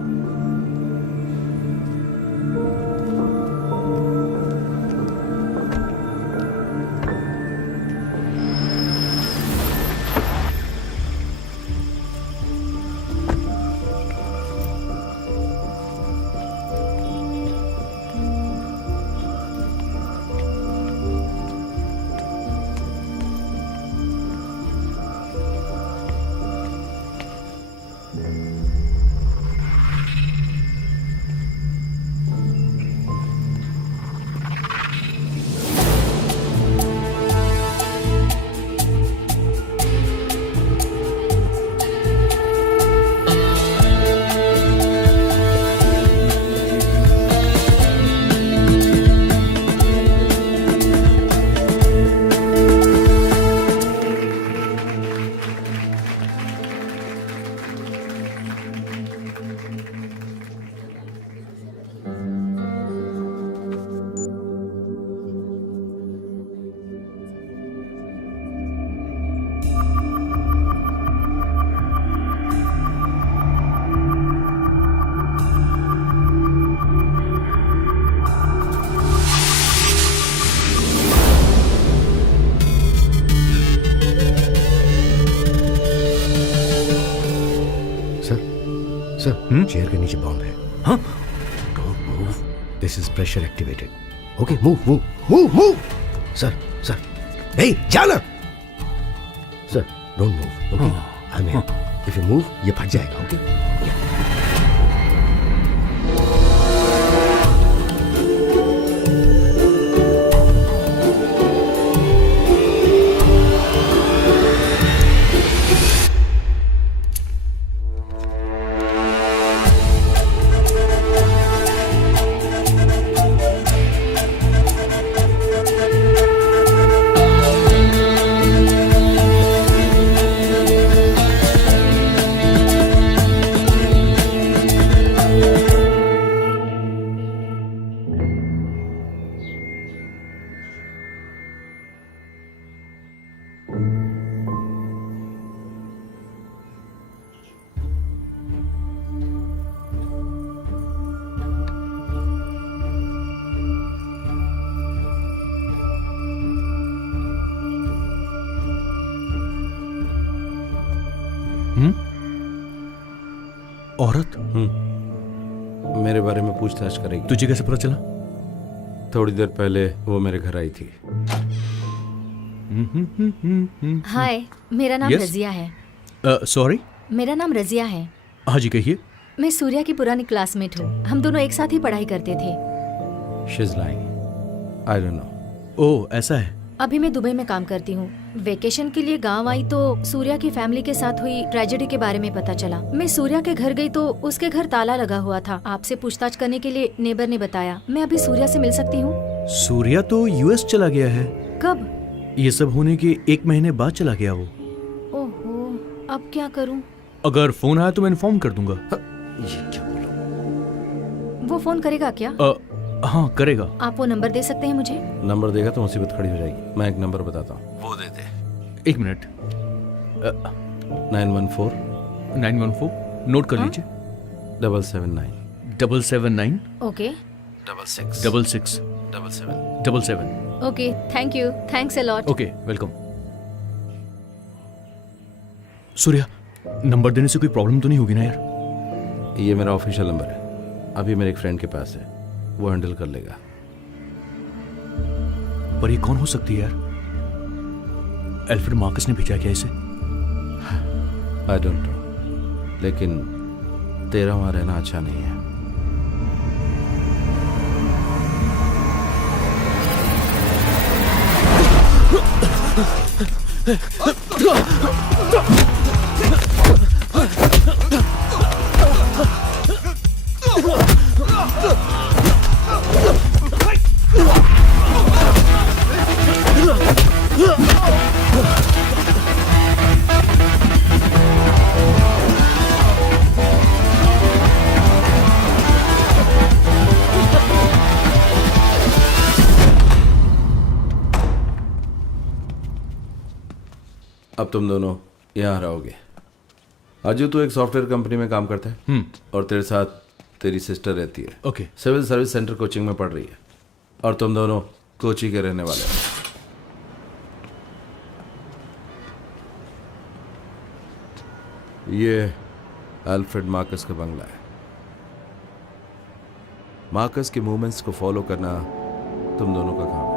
सर चेयर के नीचे बॉम्ब है. हाँ? Don't move. This is pressure activated. Okay, move. Sir. Hey, जाना. Sir, don't move. Okay, I'm here. If you move, ये फट जाएगा. Okay. औरत मेरे बारे में पूछताछ करेगी. तुझे कैसे पता चला? थोड़ी देर पहले वो मेरे घर आई थी. हाय, मेरा नाम Yes? रजिया है. सॉरी. मेरा नाम रजिया है. हाँ जी कहिए. मैं सूर्या की पुरानी क्लासमेट हूँ. हम दोनों एक साथ ही पढ़ाई करते थे. She's lying. I don't know. ओह ऐसा है. अभी मैं दुबई में काम करती हूँ. वेकेशन के लिए गांव आई तो सूर्या की फैमिली के साथ हुई ट्रेजेडी के बारे में पता चला. मैं सूर्या के घर गई तो उसके घर ताला लगा हुआ था. आपसे पूछताछ करने के लिए नेबर ने बताया. मैं अभी सूर्या से मिल सकती हूँ? सूर्या तो यूएस चला गया है. कब? ये सब होने के 1 महीने बाद चला गया वो. ओहो, अब क्या करूँ? अगर फोन आया तो मैं इन्फॉर्म कर दूंगा. वो फोन करेगा क्या? हाँ करेगा. आप वो नंबर दे सकते हैं मुझे? नंबर देगा तो मुसीबत खड़ी हो जाएगी. मैं एक नंबर बताता हूँ, वो दे दे. 1 मिनट. 914 नोट कर लीजिए. 779 779 okay. 66 77. Okay, thank you. Thanks a lot. Okay welcome. Surya, number देने से कोई प्रॉब्लम तो नहीं होगी ना यार? ये मेरा ऑफिशियल नंबर है. अभी मेरे एक फ्रेंड के पास है, वो हैंडल कर लेगा. पर ये कौन हो सकती है यार? एल्फ्रेड मार्कस ने भेजा क्या इसे? आई डोंट नो, लेकिन तेरा वहां रहना अच्छा नहीं है. अब तुम दोनों यहाँ रहोगे. अजू तू एक सॉफ्टवेयर कंपनी में काम करता है और तेरे साथ तेरी सिस्टर रहती है. Okay. Civil service centre coaching में पढ़ रही है और तुम दोनों कोची के रहने वाले हो. ये अल्फ्रेड मार्कस का बंगला है. मार्कस के मूवमेंट्स को फॉलो करना तुम दोनों का काम है.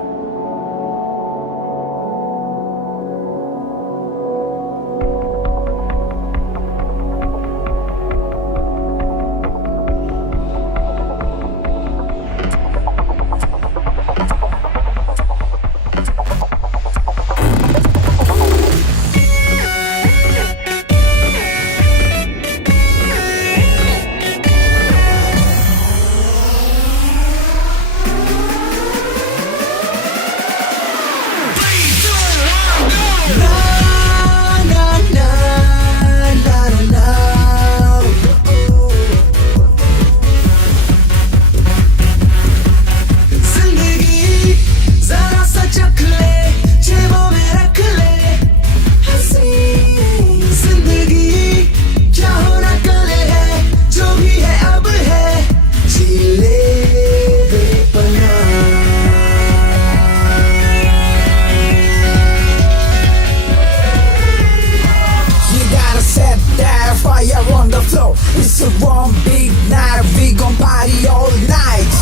fire on the floor. It's a one big night, we gon' party all night.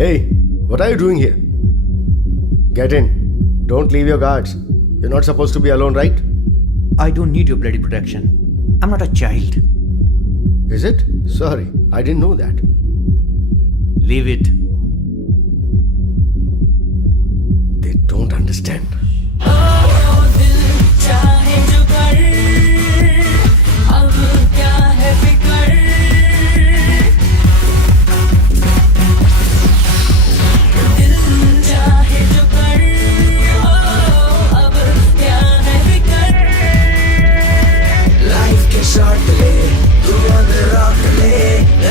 Hey, what are you doing here? Get in. Don't leave your guards. You're not supposed to be alone, right? I don't need your bloody protection. I'm not a child. Is it? Sorry, I didn't know that. Leave it. They don't understand.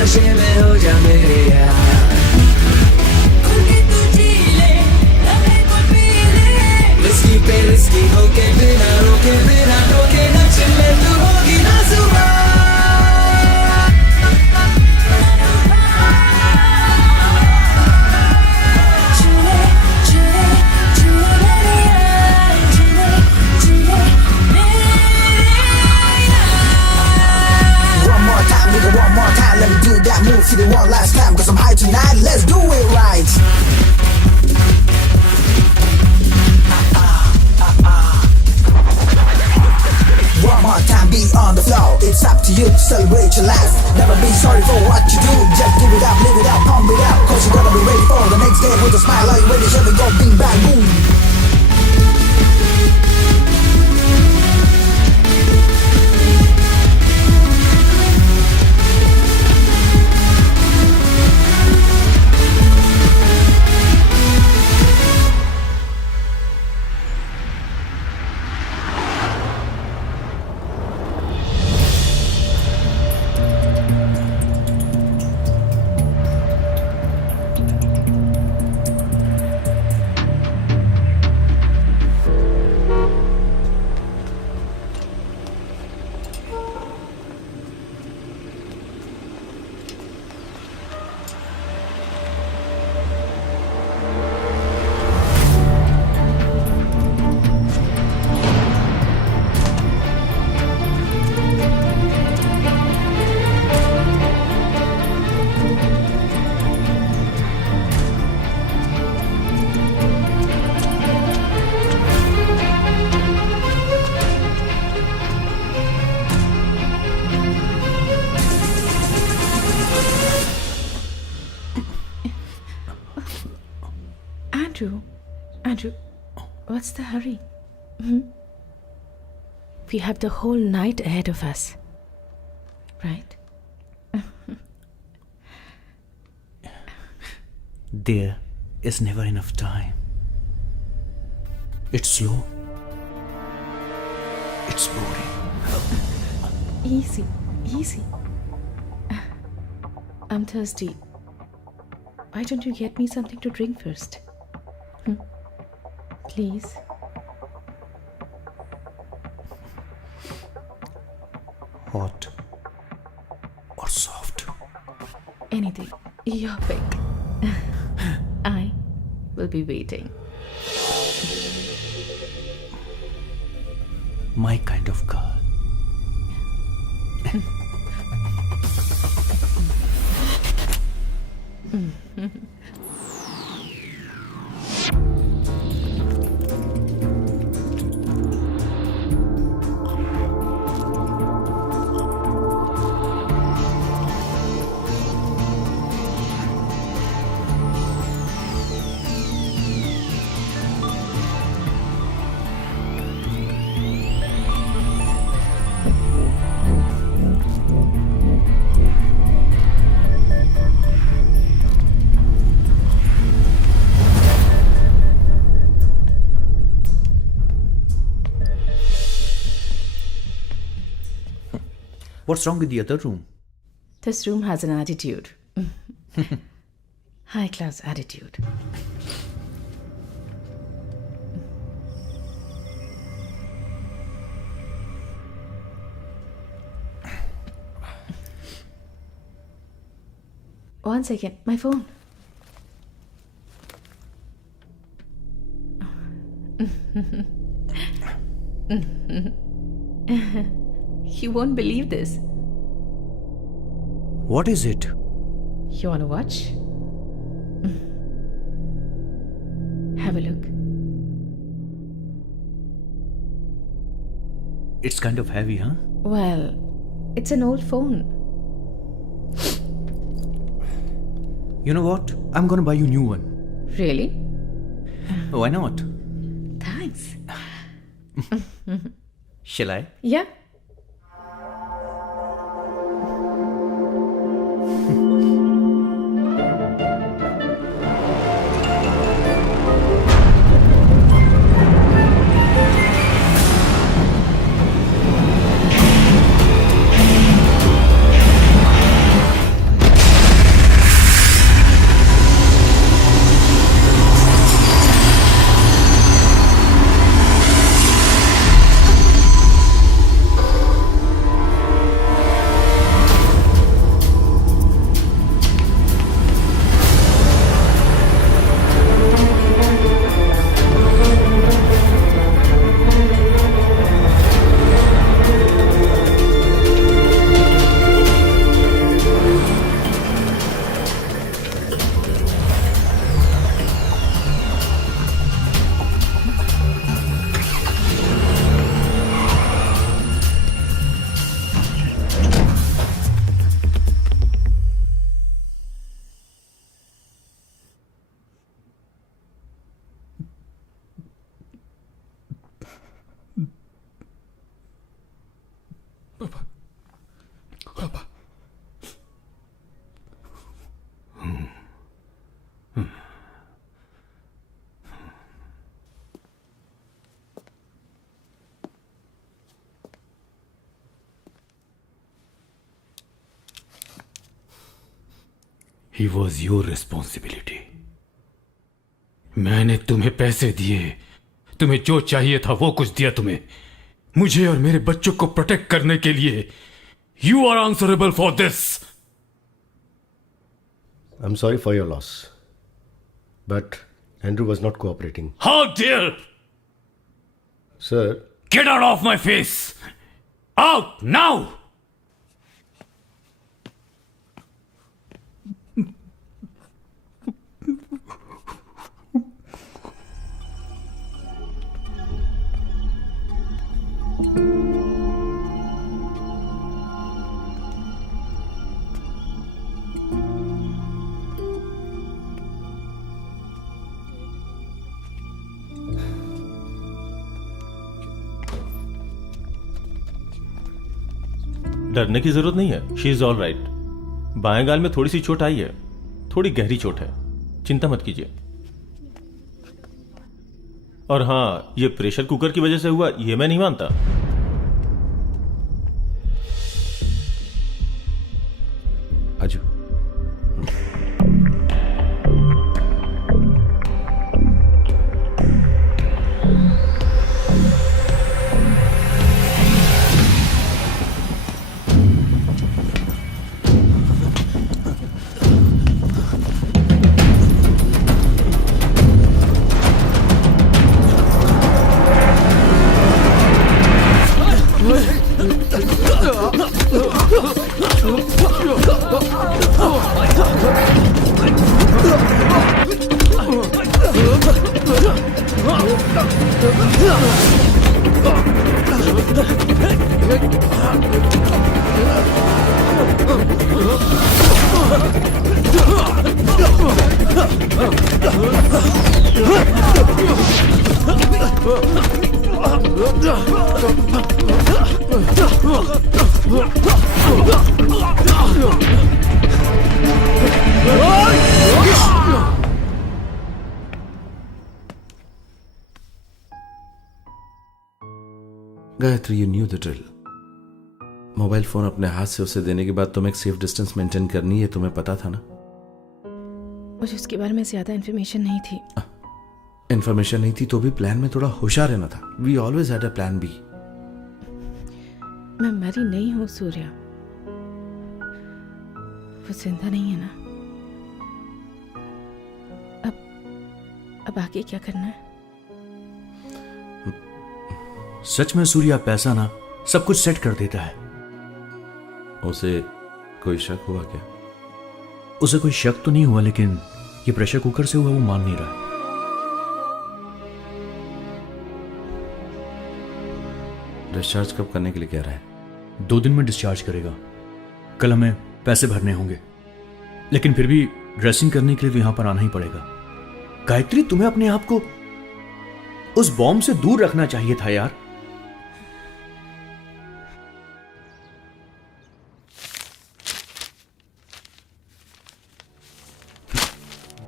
नशे में हो जा मेरे यार खुल के तू जी ले लम्हे को पी ले रिस्की पे रिस्की होके बिना रोके बिना टोके न चले तू होगी ना सुबह चले चले चले मेरे यार चले चले मेरे यार One more time nigga one more time let me do that move for the one last time cause I'm high tonight let's do it right One more time be on the floor it's up to you to celebrate your life never be sorry for what you do just give it up live it up pump it up cause you gotta be ready for the next day with a smile are you ready here we go bing bang boom Andrew, what's the hurry? We have the whole night ahead of us, right? There is never enough time. It's slow. It's boring. Easy, easy. I'm thirsty. Why don't you get me something to drink first? Please. Hot. Anything. Your pick. I will be waiting. My kind of girl. What's wrong with the other room? This room has an attitude. High class attitude. One second, my phone. You won't believe this. What is it? You want to watch? Have a look. It's kind of heavy, huh? Well, it's an old phone. You know what? I'm gonna buy you a new one. Really? Why not? Thanks. Shall I? Yeah. He was your responsibility. मैंने तुम्हें पैसे दिए, तुम्हें जो चाहिए था वो कुछ दिया तुम्हें, मुझे और मेरे बच्चों को प्रोटेक्ट करने के लिए. You are answerable for this. I'm sorry for your loss, but Andrew was not cooperating. How dare! Sir. Get out of my face! Out now! डरने की जरूरत नहीं है. She is all right. बाएं गाल में थोड़ी सी चोट आई है, थोड़ी गहरी चोट है, चिंता मत कीजिए. और हाँ, ये प्रेशर कुकर की वजह से हुआ ये मैं नहीं मानता. अजू, Gayatri, you new the drill. Mobile phone अपने हाथ से उसे देने के बाद तुम्हें एक सेफ डिस्टेंस मेंटेन करनी है, तुम्हें पता था ना? मुझे उसके बारे में ज्यादा इन्फॉर्मेशन नहीं थी। इन्फॉर्मेशन नहीं थी तो भी प्लान में थोड़ा होशियार रहना था। We always had a plan B. मैं मरी नहीं हूँ सूर्या, वो जिंदा नहीं है ना। अब आगे क्या करना है? सच में सूर्या पैसा ना सब कुछ सेट कर देता है। उसे कोई शक हुआ क्या? उसे कोई शक तो नहीं हुआ, लेकिन ये प्रेशर कुकर से हुआ वो मान नहीं रहा। डिस्चार्ज कब करने के लिए कह रहा है? 2 दिन में डिस्चार्ज करेगा। कल हमें पैसे भरने होंगे, लेकिन फिर भी ड्रेसिंग करने के लिए यहां पर आना ही पड़ेगा। गायत्री, तुम्हें अपने आप को उस बॉम्ब से दूर रखना चाहिए था यार।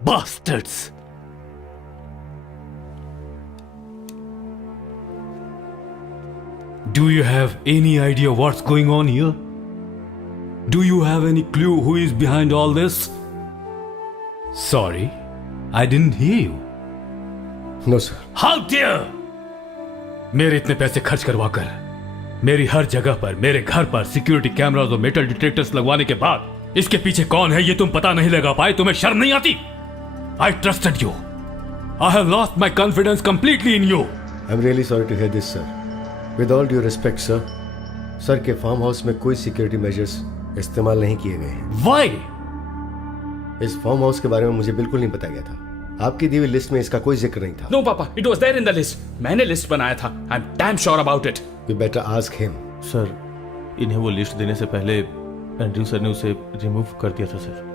Bastards! Do you have any idea what's going on here? Do you have any clue who is behind all this? Sorry, I didn't hear you. No, sir. How dare! मेरे इतने पैसे खर्च करवाकर मेरी हर जगह पर, मेरे घर पर सिक्योरिटी कैमरास और मेटल डिटेक्टर्स लगवाने के बाद इसके पीछे कौन है ये तुम पता नहीं लगा पाए? तुम्हें शर्म नहीं आती? I trusted you. I have lost my confidence completely in you. I'm really sorry to hear this, sir. With all due respect, sir, sir के फार्म हाउस में कोई सिक्योरिटी मेजर्स इस्तेमाल नहीं किए गए हैं। Why? इस फार्म हाउस के बारे में मुझे बिल्कुल नहीं बताया गया था। आपकी दी हुई लिस्ट में इसका कोई जिक्र नहीं था। No, Papa. It was there in the list. मैंने लिस्ट बनाया था. I'm damn sure about it. You better ask him. Sir, इन्हें वो लिस्ट देने से पहले एंड्रयू सर ने उसे रिमूव कर दिया था sir.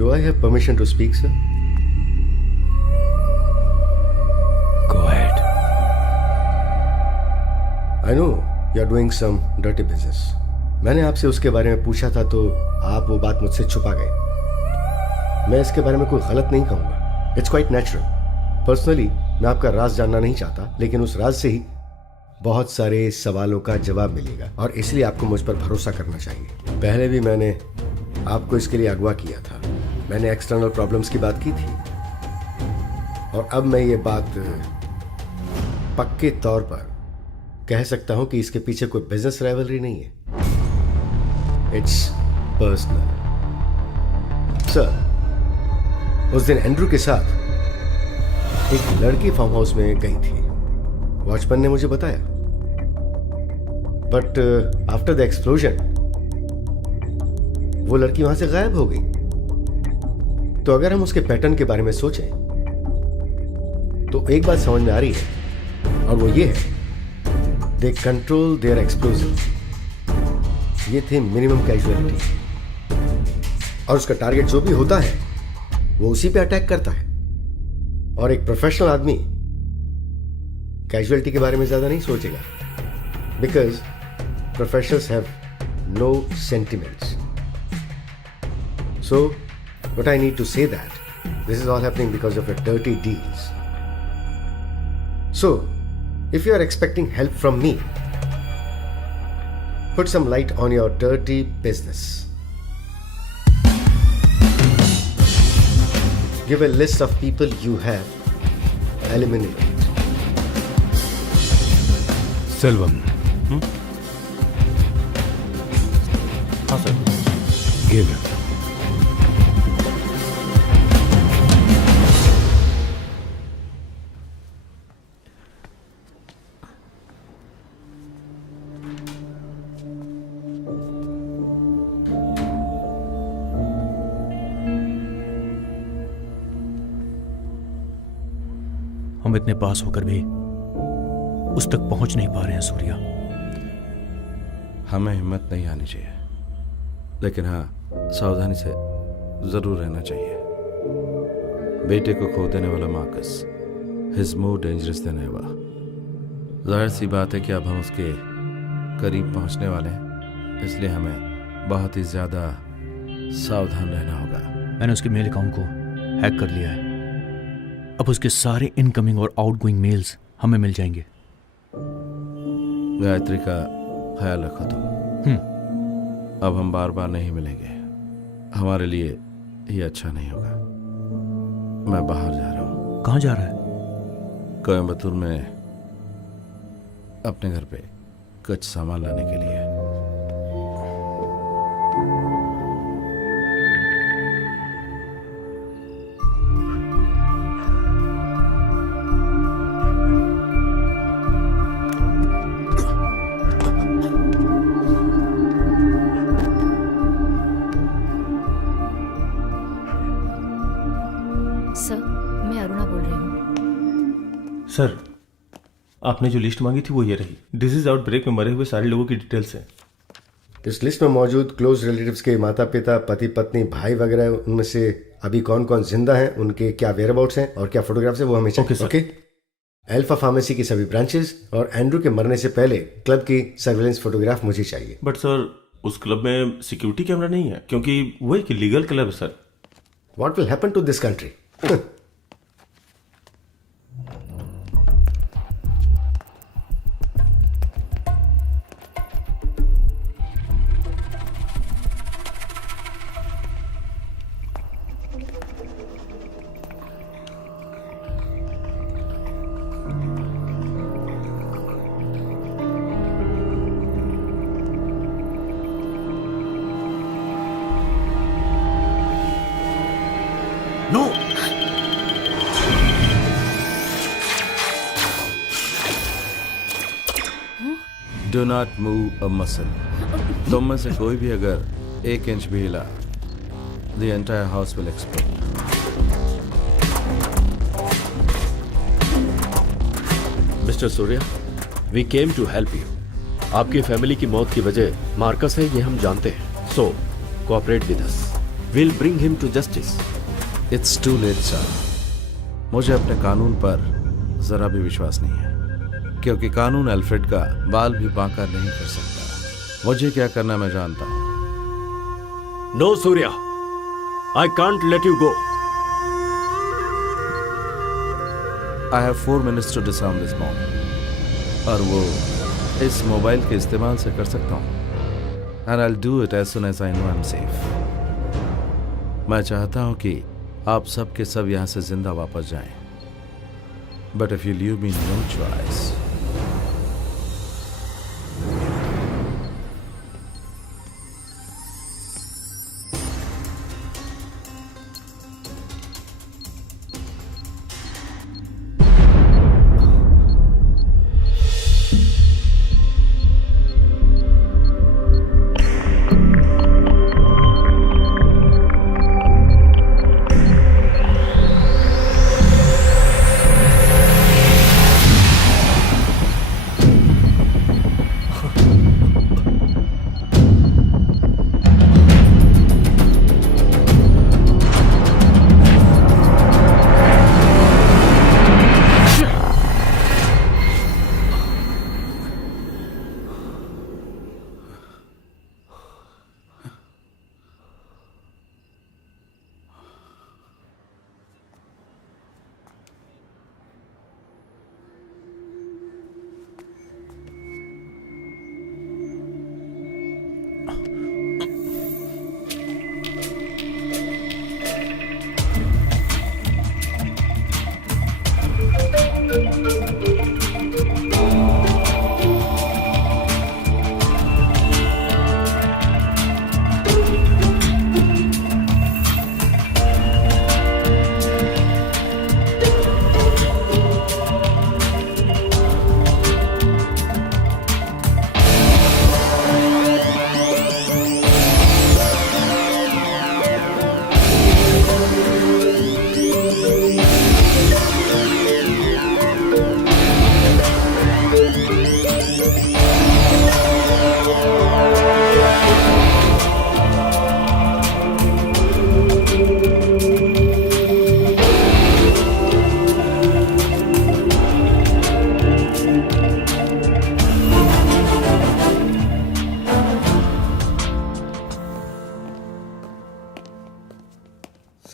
Do I have permission to speak, sir? Go ahead. I know you are doing some dirty business. मैंने आपसे उसके बारे में पूछा था तो आप वो बात मुझसे छुपा गए। मैं इसके बारे में कोई गलत नहीं कहूँगा। It's quite natural. Personally, मैं आपका राज जानना नहीं चाहता, लेकिन उस राज से ही बहुत सारे सवालों का जवाब मिलेगा और इसलिए आपको मुझ पर भरोसा करना चाहिए। पहले भी मैंने आपको इसके लिए अगवा किया था। मैंने एक्सटर्नल प्रॉब्लम्स की बात की थी और अब मैं ये बात पक्के तौर पर कह सकता हूं कि इसके पीछे कोई बिजनेस राइवलरी नहीं है। It's personal. सर, उस दिन एंड्रू के साथ एक लड़की फार्म हाउस में गई थी, वॉचमैन ने मुझे बताया। बट आफ्टर द एक्सप्लोजन वो लड़की वहां से गायब हो गई। तो अगर हम उसके पैटर्न के बारे में सोचें तो एक बात समझ में आ रही है और वो ये है, दे कंट्रोल देयर एक्सप्लोजिव। ये थे मिनिमम कैजुअलिटी और उसका टारगेट जो भी होता है वो उसी पे अटैक करता है। और एक प्रोफेशनल आदमी कैजुअलिटी के बारे में ज्यादा नहीं सोचेगा, because professionals have no sentiments. So, what I need to say that this is all happening because of your dirty deals. So, If you are expecting help from me, put some light on your dirty business. Give a list of people you have eliminated. Selvam. हाँ sir. Give him. हम इतने पास होकर भी उस तक पहुंच नहीं पा रहे हैं सूर्या। हमें हिम्मत नहीं आनी चाहिए, लेकिन हाँ सावधानी से जरूर रहना चाहिए। बेटे को खो देने वाला Marcus is more dangerous than ever. जाहिर सी बात है कि अब हम उसके करीब पहुंचने वाले हैं, इसलिए हमें बहुत ही ज्यादा सावधान रहना होगा। मैंने उसके मेल अकाउंट को हैक कर लिया है। अब उसके सारे इनकमिंग और आउटगोइंग मेल्स हमें मिल जाएंगे। गायत्री का ख्याल रखो तुम। अब हम बार बार नहीं मिलेंगे, हमारे लिए ये अच्छा नहीं होगा। मैं बाहर जा रहा हूँ। कहाँ जा रहा है? कोयम्बतूर में अपने घर पे कुछ सामान लाने के लिए। सर, आपने जो लिस्ट मांगी थी वो ये रही। डिजीज आउटब्रेक में मरे हुए सारे लोगों की डिटेल्स हैं। इस लिस्ट में मौजूद क्लोज रिलेटिव्स के माता पिता, पति पत्नी, भाई वगैरह, उनमें से अभी कौन कौन जिंदा हैं, उनके क्या वेयरअबाउट्स हैं और क्या फोटोग्राफ्स हैं, वो हमें चाहिए। ओके। अल्फा फार्मेसी की सभी ब्रांचेस और एंड्रू के मरने से पहले क्लब की सर्वेलेंस फोटोग्राफ मुझे चाहिए। बट सर, उस क्लब में सिक्योरिटी कैमरा नहीं है, क्योंकि वो एक लीगल क्लब है sir. What will happen to this country? No! Do not move a muscle. तुम में से कोई भी अगर 1 इंच भी हिला, the entire house will explode. Mister Surya, we came to help you. आपकी फैमिली की मौत की वजह मार्कस है, ये हम जानते हैं। So, cooperate with us. We'll bring him to justice. It's too late, sir. मुझे अपने कानून पर जरा भी विश्वास नहीं है, क्योंकि कानून अल्फ्रेड का बाल भी बांका नहीं कर सकता। मुझे क्या करना मैं जानता हूं। No, Surya. I can't let you go. I have 4 minutes to disarm this bomb. और वो इस मोबाइल के इस्तेमाल से कर सकता हूं। And I'll do it as soon as I know I'm safe. मैं चाहता हूं कि आप सब के सब यहां से जिंदा वापस जाएं। But if you leave me no choice.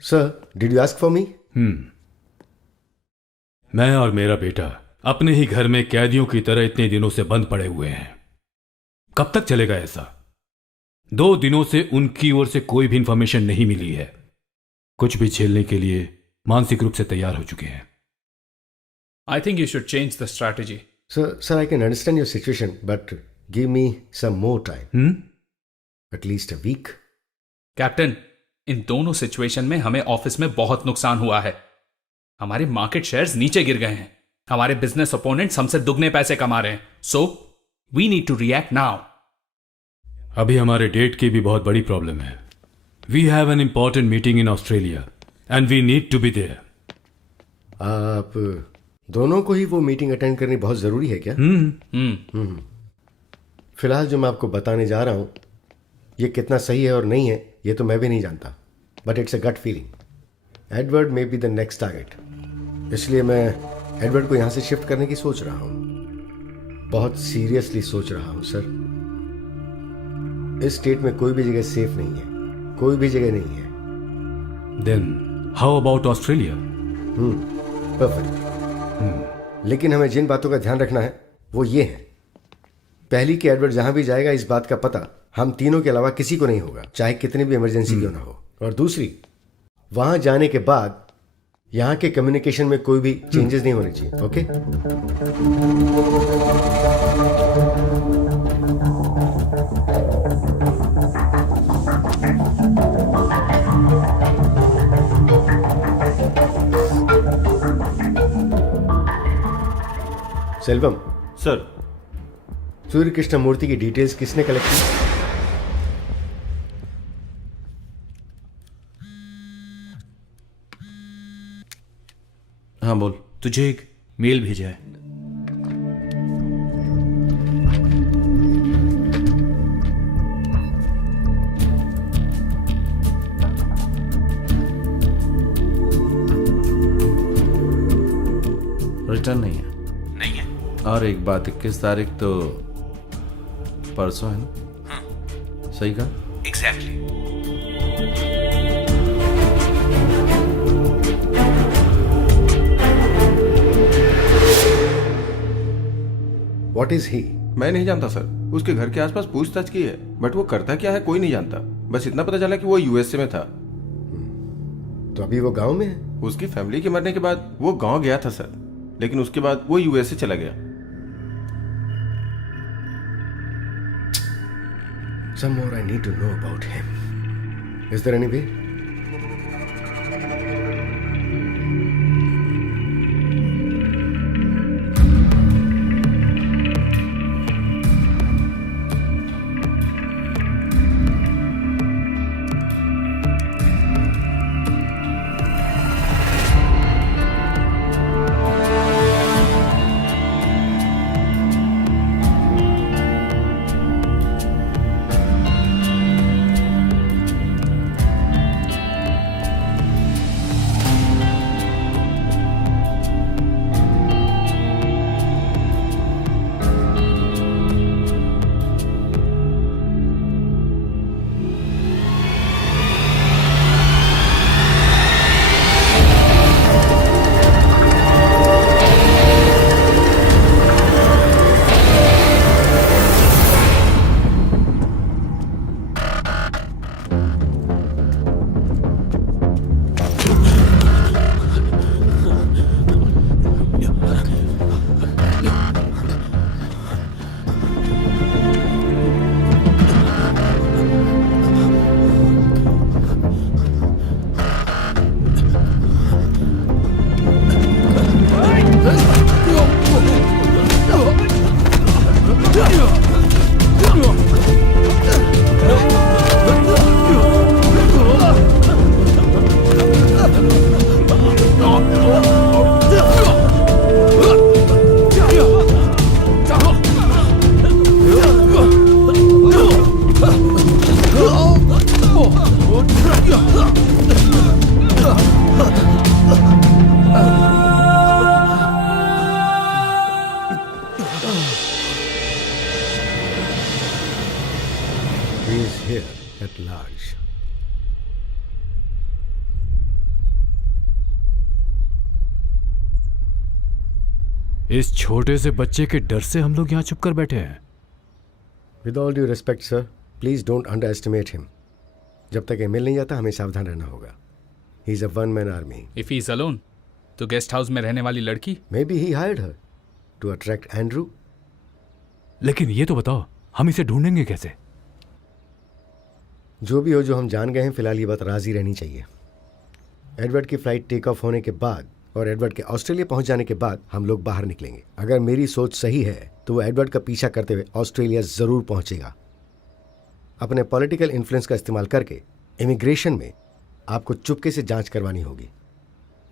Sir, did you ask for me? मैं और मेरा बेटा अपने ही घर में कैदियों की तरह इतने दिनों से बंद पड़े हुए हैं। कब तक चलेगा ऐसा? 2 दिनों से उनकी ओर से कोई भी इंफॉर्मेशन नहीं मिली है। कुछ भी झेलने के लिए मानसिक रूप से तैयार हो चुके हैं। I think you should change the strategy. Sir, I can understand your situation, but give me some more time. At least a week. Captain, इन दोनों सिचुएशन में हमें ऑफिस में बहुत नुकसान हुआ है। हमारे मार्केट शेयर्स नीचे गिर गए हैं। हमारे बिजनेस ओपोनेंट्स हमसे दुगने पैसे कमा रहे हैं। So we need to react now. अभी हमारे डेट की भी बहुत बड़ी प्रॉब्लम है। We have an important meeting in Australia and we need to be there. आप दोनों को ही वो मीटिंग अटेंड करनी बहुत जरूरी है क्या? फिलहाल जो मैं आपको बताने जा रहा हूं, ये कितना सही है और नहीं है ये तो मैं भी नहीं जानता, but it's a gut feeling. Edward may be the next target, इसलिए मैं एडवर्ड को यहां से शिफ्ट करने की सोच रहा हूं। बहुत सीरियसली सोच रहा हूं सर। इस स्टेट में कोई भी जगह सेफ नहीं है, कोई भी जगह नहीं है। Then how about Australia? Perfect. लेकिन हमें जिन बातों का ध्यान रखना है वो ये है, पहली कि एडवर्ड जहां भी जाएगा इस बात का पता हम तीनों के अलावा किसी को नहीं होगा, चाहे कितनी भी इमरजेंसी क्यों ना हो। और दूसरी, वहां जाने के बाद यहां के कम्युनिकेशन में कोई भी चेंजेस नहीं होने चाहिए। ओके? सेल्वम सर, सूर्य कृष्ण मूर्ति की डिटेल्स किसने कलेक्ट की? हाँ बोल। तुझे एक मेल भेजा है। रिटर्न नहीं है। नहीं है। और एक बात, 21 तारीख तो परसों है ना? सही कहा? एग्जैक्टली। What is he? मैं नहीं जानता सर। उसके घर के आसपास पूछताछ की है, बट वो करता क्या है कोई नहीं जानता। बस इतना पता चला कि वो यूएसए में था। तो अभी वो गांव में है? उसकी फैमिली के मरने के बाद वो गांव गया था सर, लेकिन उसके बाद वो यूएसए चला गया। Some more I need to know about him. Is there any way? He is here at large. इस छोटे से बच्चे के डर से हम लोग यहाँ चुप कर बैठे हैं। With all due respect sir, please don't under estimate him. जब तक ये मिल नहीं जाता हमें सावधान रहना होगा। He is a one man army. If he is alone, तो गेस्ट हाउस में रहने वाली लड़की? Maybe he hired her to attract Andrew. लेकिन ये तो बताओ, हम इसे ढूंढेंगे कैसे? जो भी हो, जो हम जान गए हैं, फिलहाल ये बात राजी रहनी चाहिए। एडवर्ड की फ्लाइट टेक ऑफ होने के बाद और एडवर्ड के ऑस्ट्रेलिया पहुंच जाने के बाद हम लोग बाहर निकलेंगे। अगर मेरी सोच सही है तो वो एडवर्ड का पीछा करते हुए ऑस्ट्रेलिया जरूर पहुंचेगा। अपने पॉलिटिकल इन्फ्लुएंस का इस्तेमाल करके इमिग्रेशन में आपको चुपके से जांच करवानी होगी।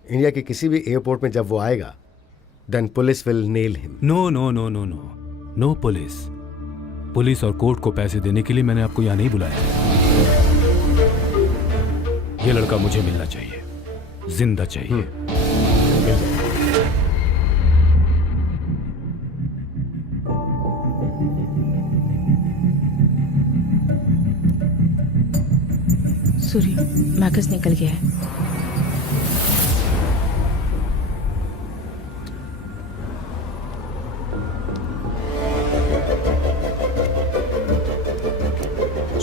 इंडिया के किसी भी एयरपोर्ट में जब वो आएगा, then police will nail him. No no no no no no police. Police और कोर्ट को पैसे देने के लिए मैंने आपको यहाँ नहीं बुलाया। ये लड़का मुझे मिलना चाहिए, जिंदा चाहिए। सूर्य, मार्कस निकल गया है।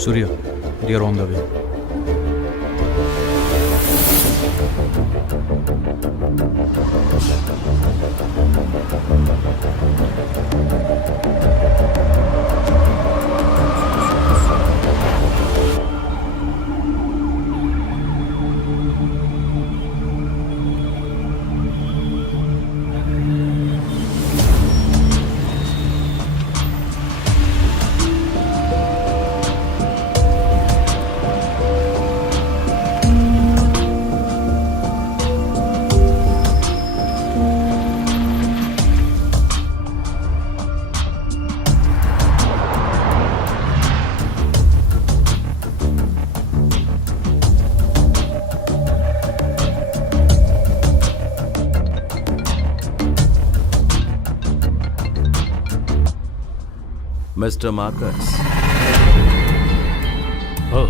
Surya, they are on the way. Mr. Marcus. Oh,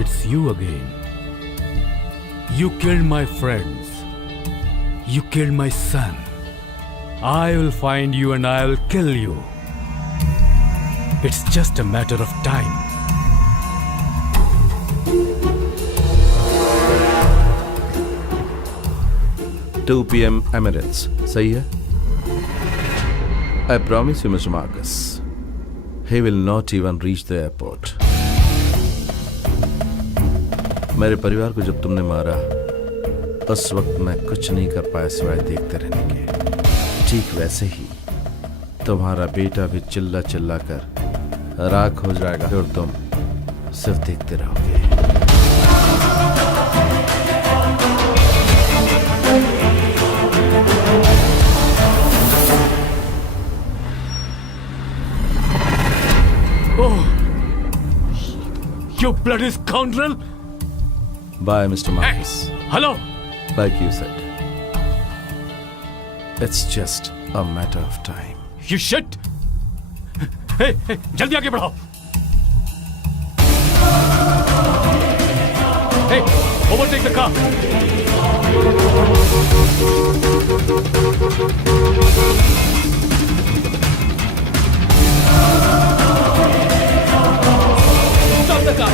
it's you again. You killed my friends. You killed my son. I will find you and I will kill you. It's just a matter of time. Two p.m. Emirates. सही है? I promise you, Mr. Marcus. He will not even reach the airport. मेरे परिवार को जब तुमने मारा, उस वक्त मैं कुछ नहीं कर पाया सिवाय देखते रहने के। ठीक वैसे ही तुम्हारा बेटा भी चिल्ला चिल्ला कर राख हो जाएगा और तुम सिर्फ देखते रहोगे। Oh, you bloody scoundrel! Bye, Mr. Marcus. Hey, hello. Like you said, it's just a matter of time. You shit! Hey, hey, जल्दी आगे बढ़ाओ. Hey, overtake the car. Stop the car.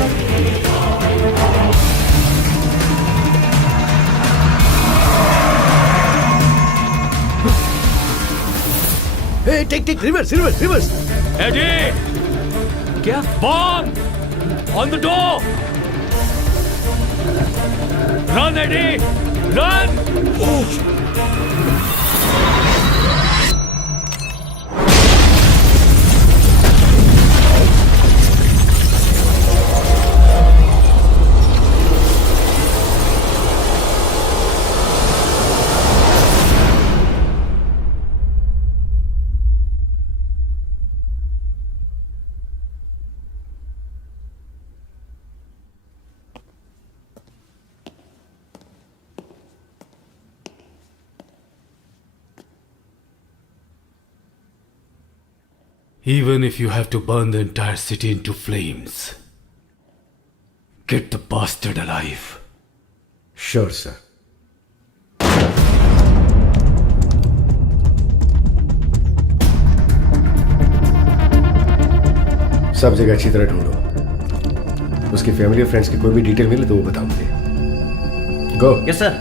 Hey, take, reverse. Eddie! क्या? Bomb! On the door! Run, Eddie! Run! Even if you have to burn the entire city into flames, get the bastard alive. Sure, sir. सब जगह अच्छी तरह ढूंढो। उसकी family और friends की कोई भी डिटेल मिले तो वो बताओ मुझे। गो। Yes sir.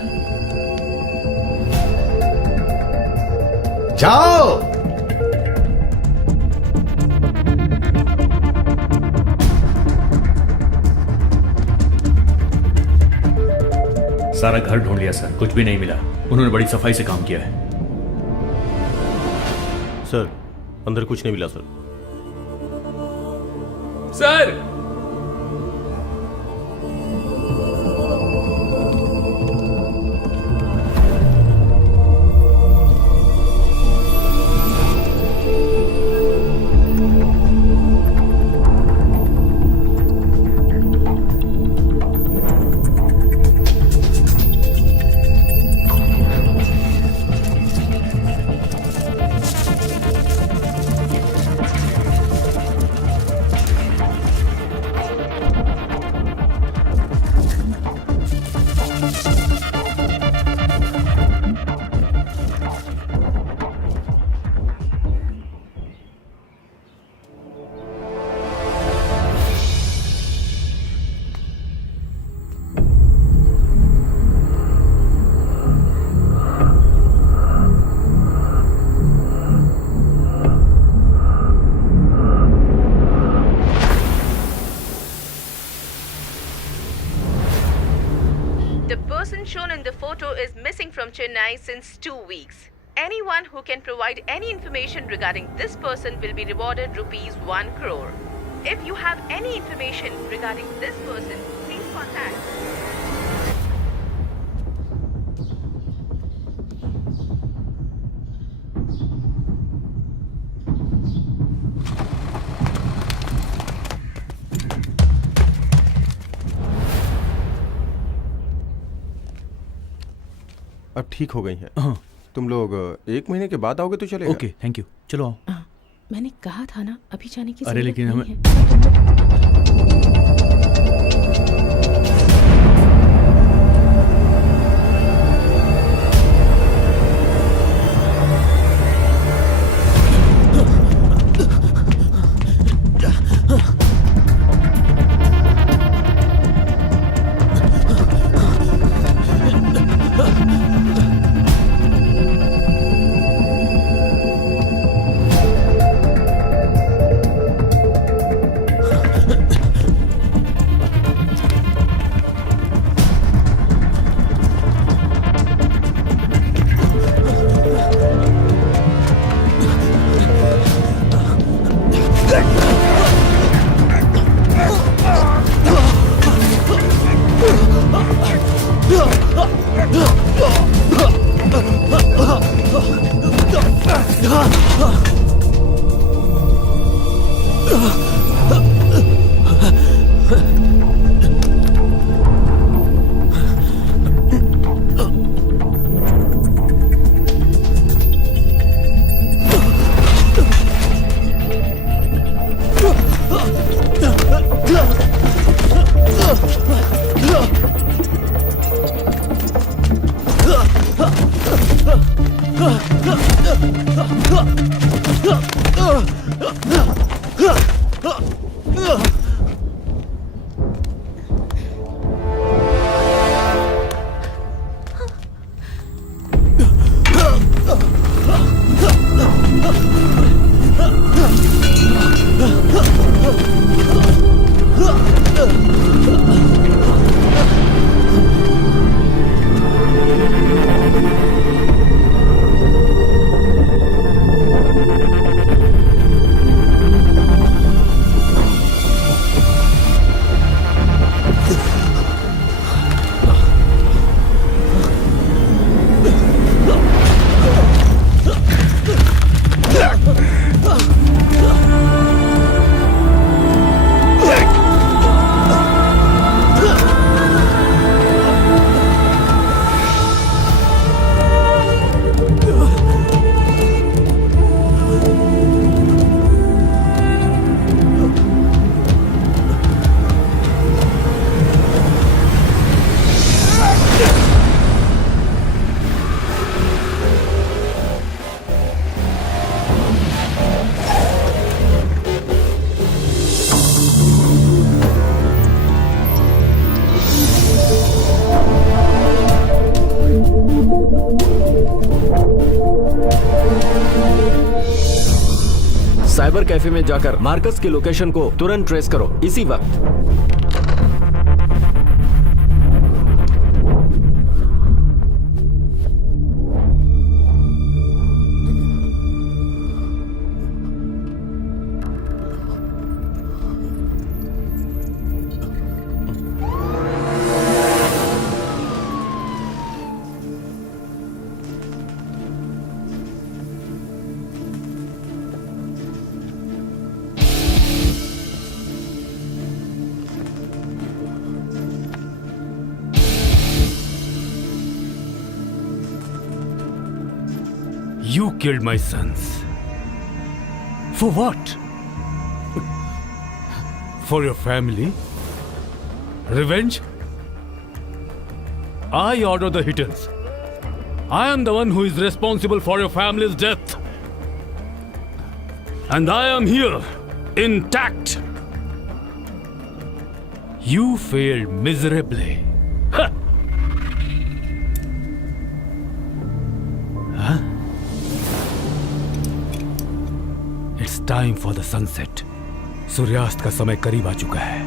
जाओ। सारा घर ढूंढ लिया सर, कुछ भी नहीं मिला। उन्होंने बड़ी सफाई से काम किया है। सर अंदर कुछ नहीं मिला sir. Sir The person shown in the photo is missing from Chennai since 2 weeks. Anyone who can provide any information regarding this person will be rewarded rupees 1 crore. If you have any information regarding this person, please contact. अब ठीक हो गई हैं। तुम लोग 1 महीने के बाद आओगे तो चलेगा। ओके थैंक यू, चलो आओ। मैंने कहा था ना अभी जाने की अरे जरूरत लेकिन नहीं हमें है। साइबर कैफे में जाकर मार्कस की लोकेशन को तुरंत ट्रेस करो, इसी वक्त। You killed my sons. For what? For your family? Revenge? I order the hitters. I am the one who is responsible for your family's death. And I am here, intact. You failed miserably. Huh? It's time for the sunset. सूर्यास्त का समय करीब आ चुका है.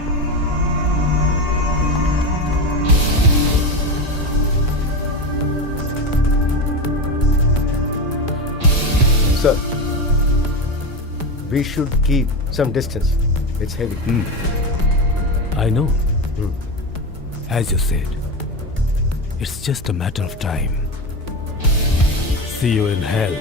Sir, we should keep some distance. It's heavy. I know. As you said, it's just a matter of time. See you in hell.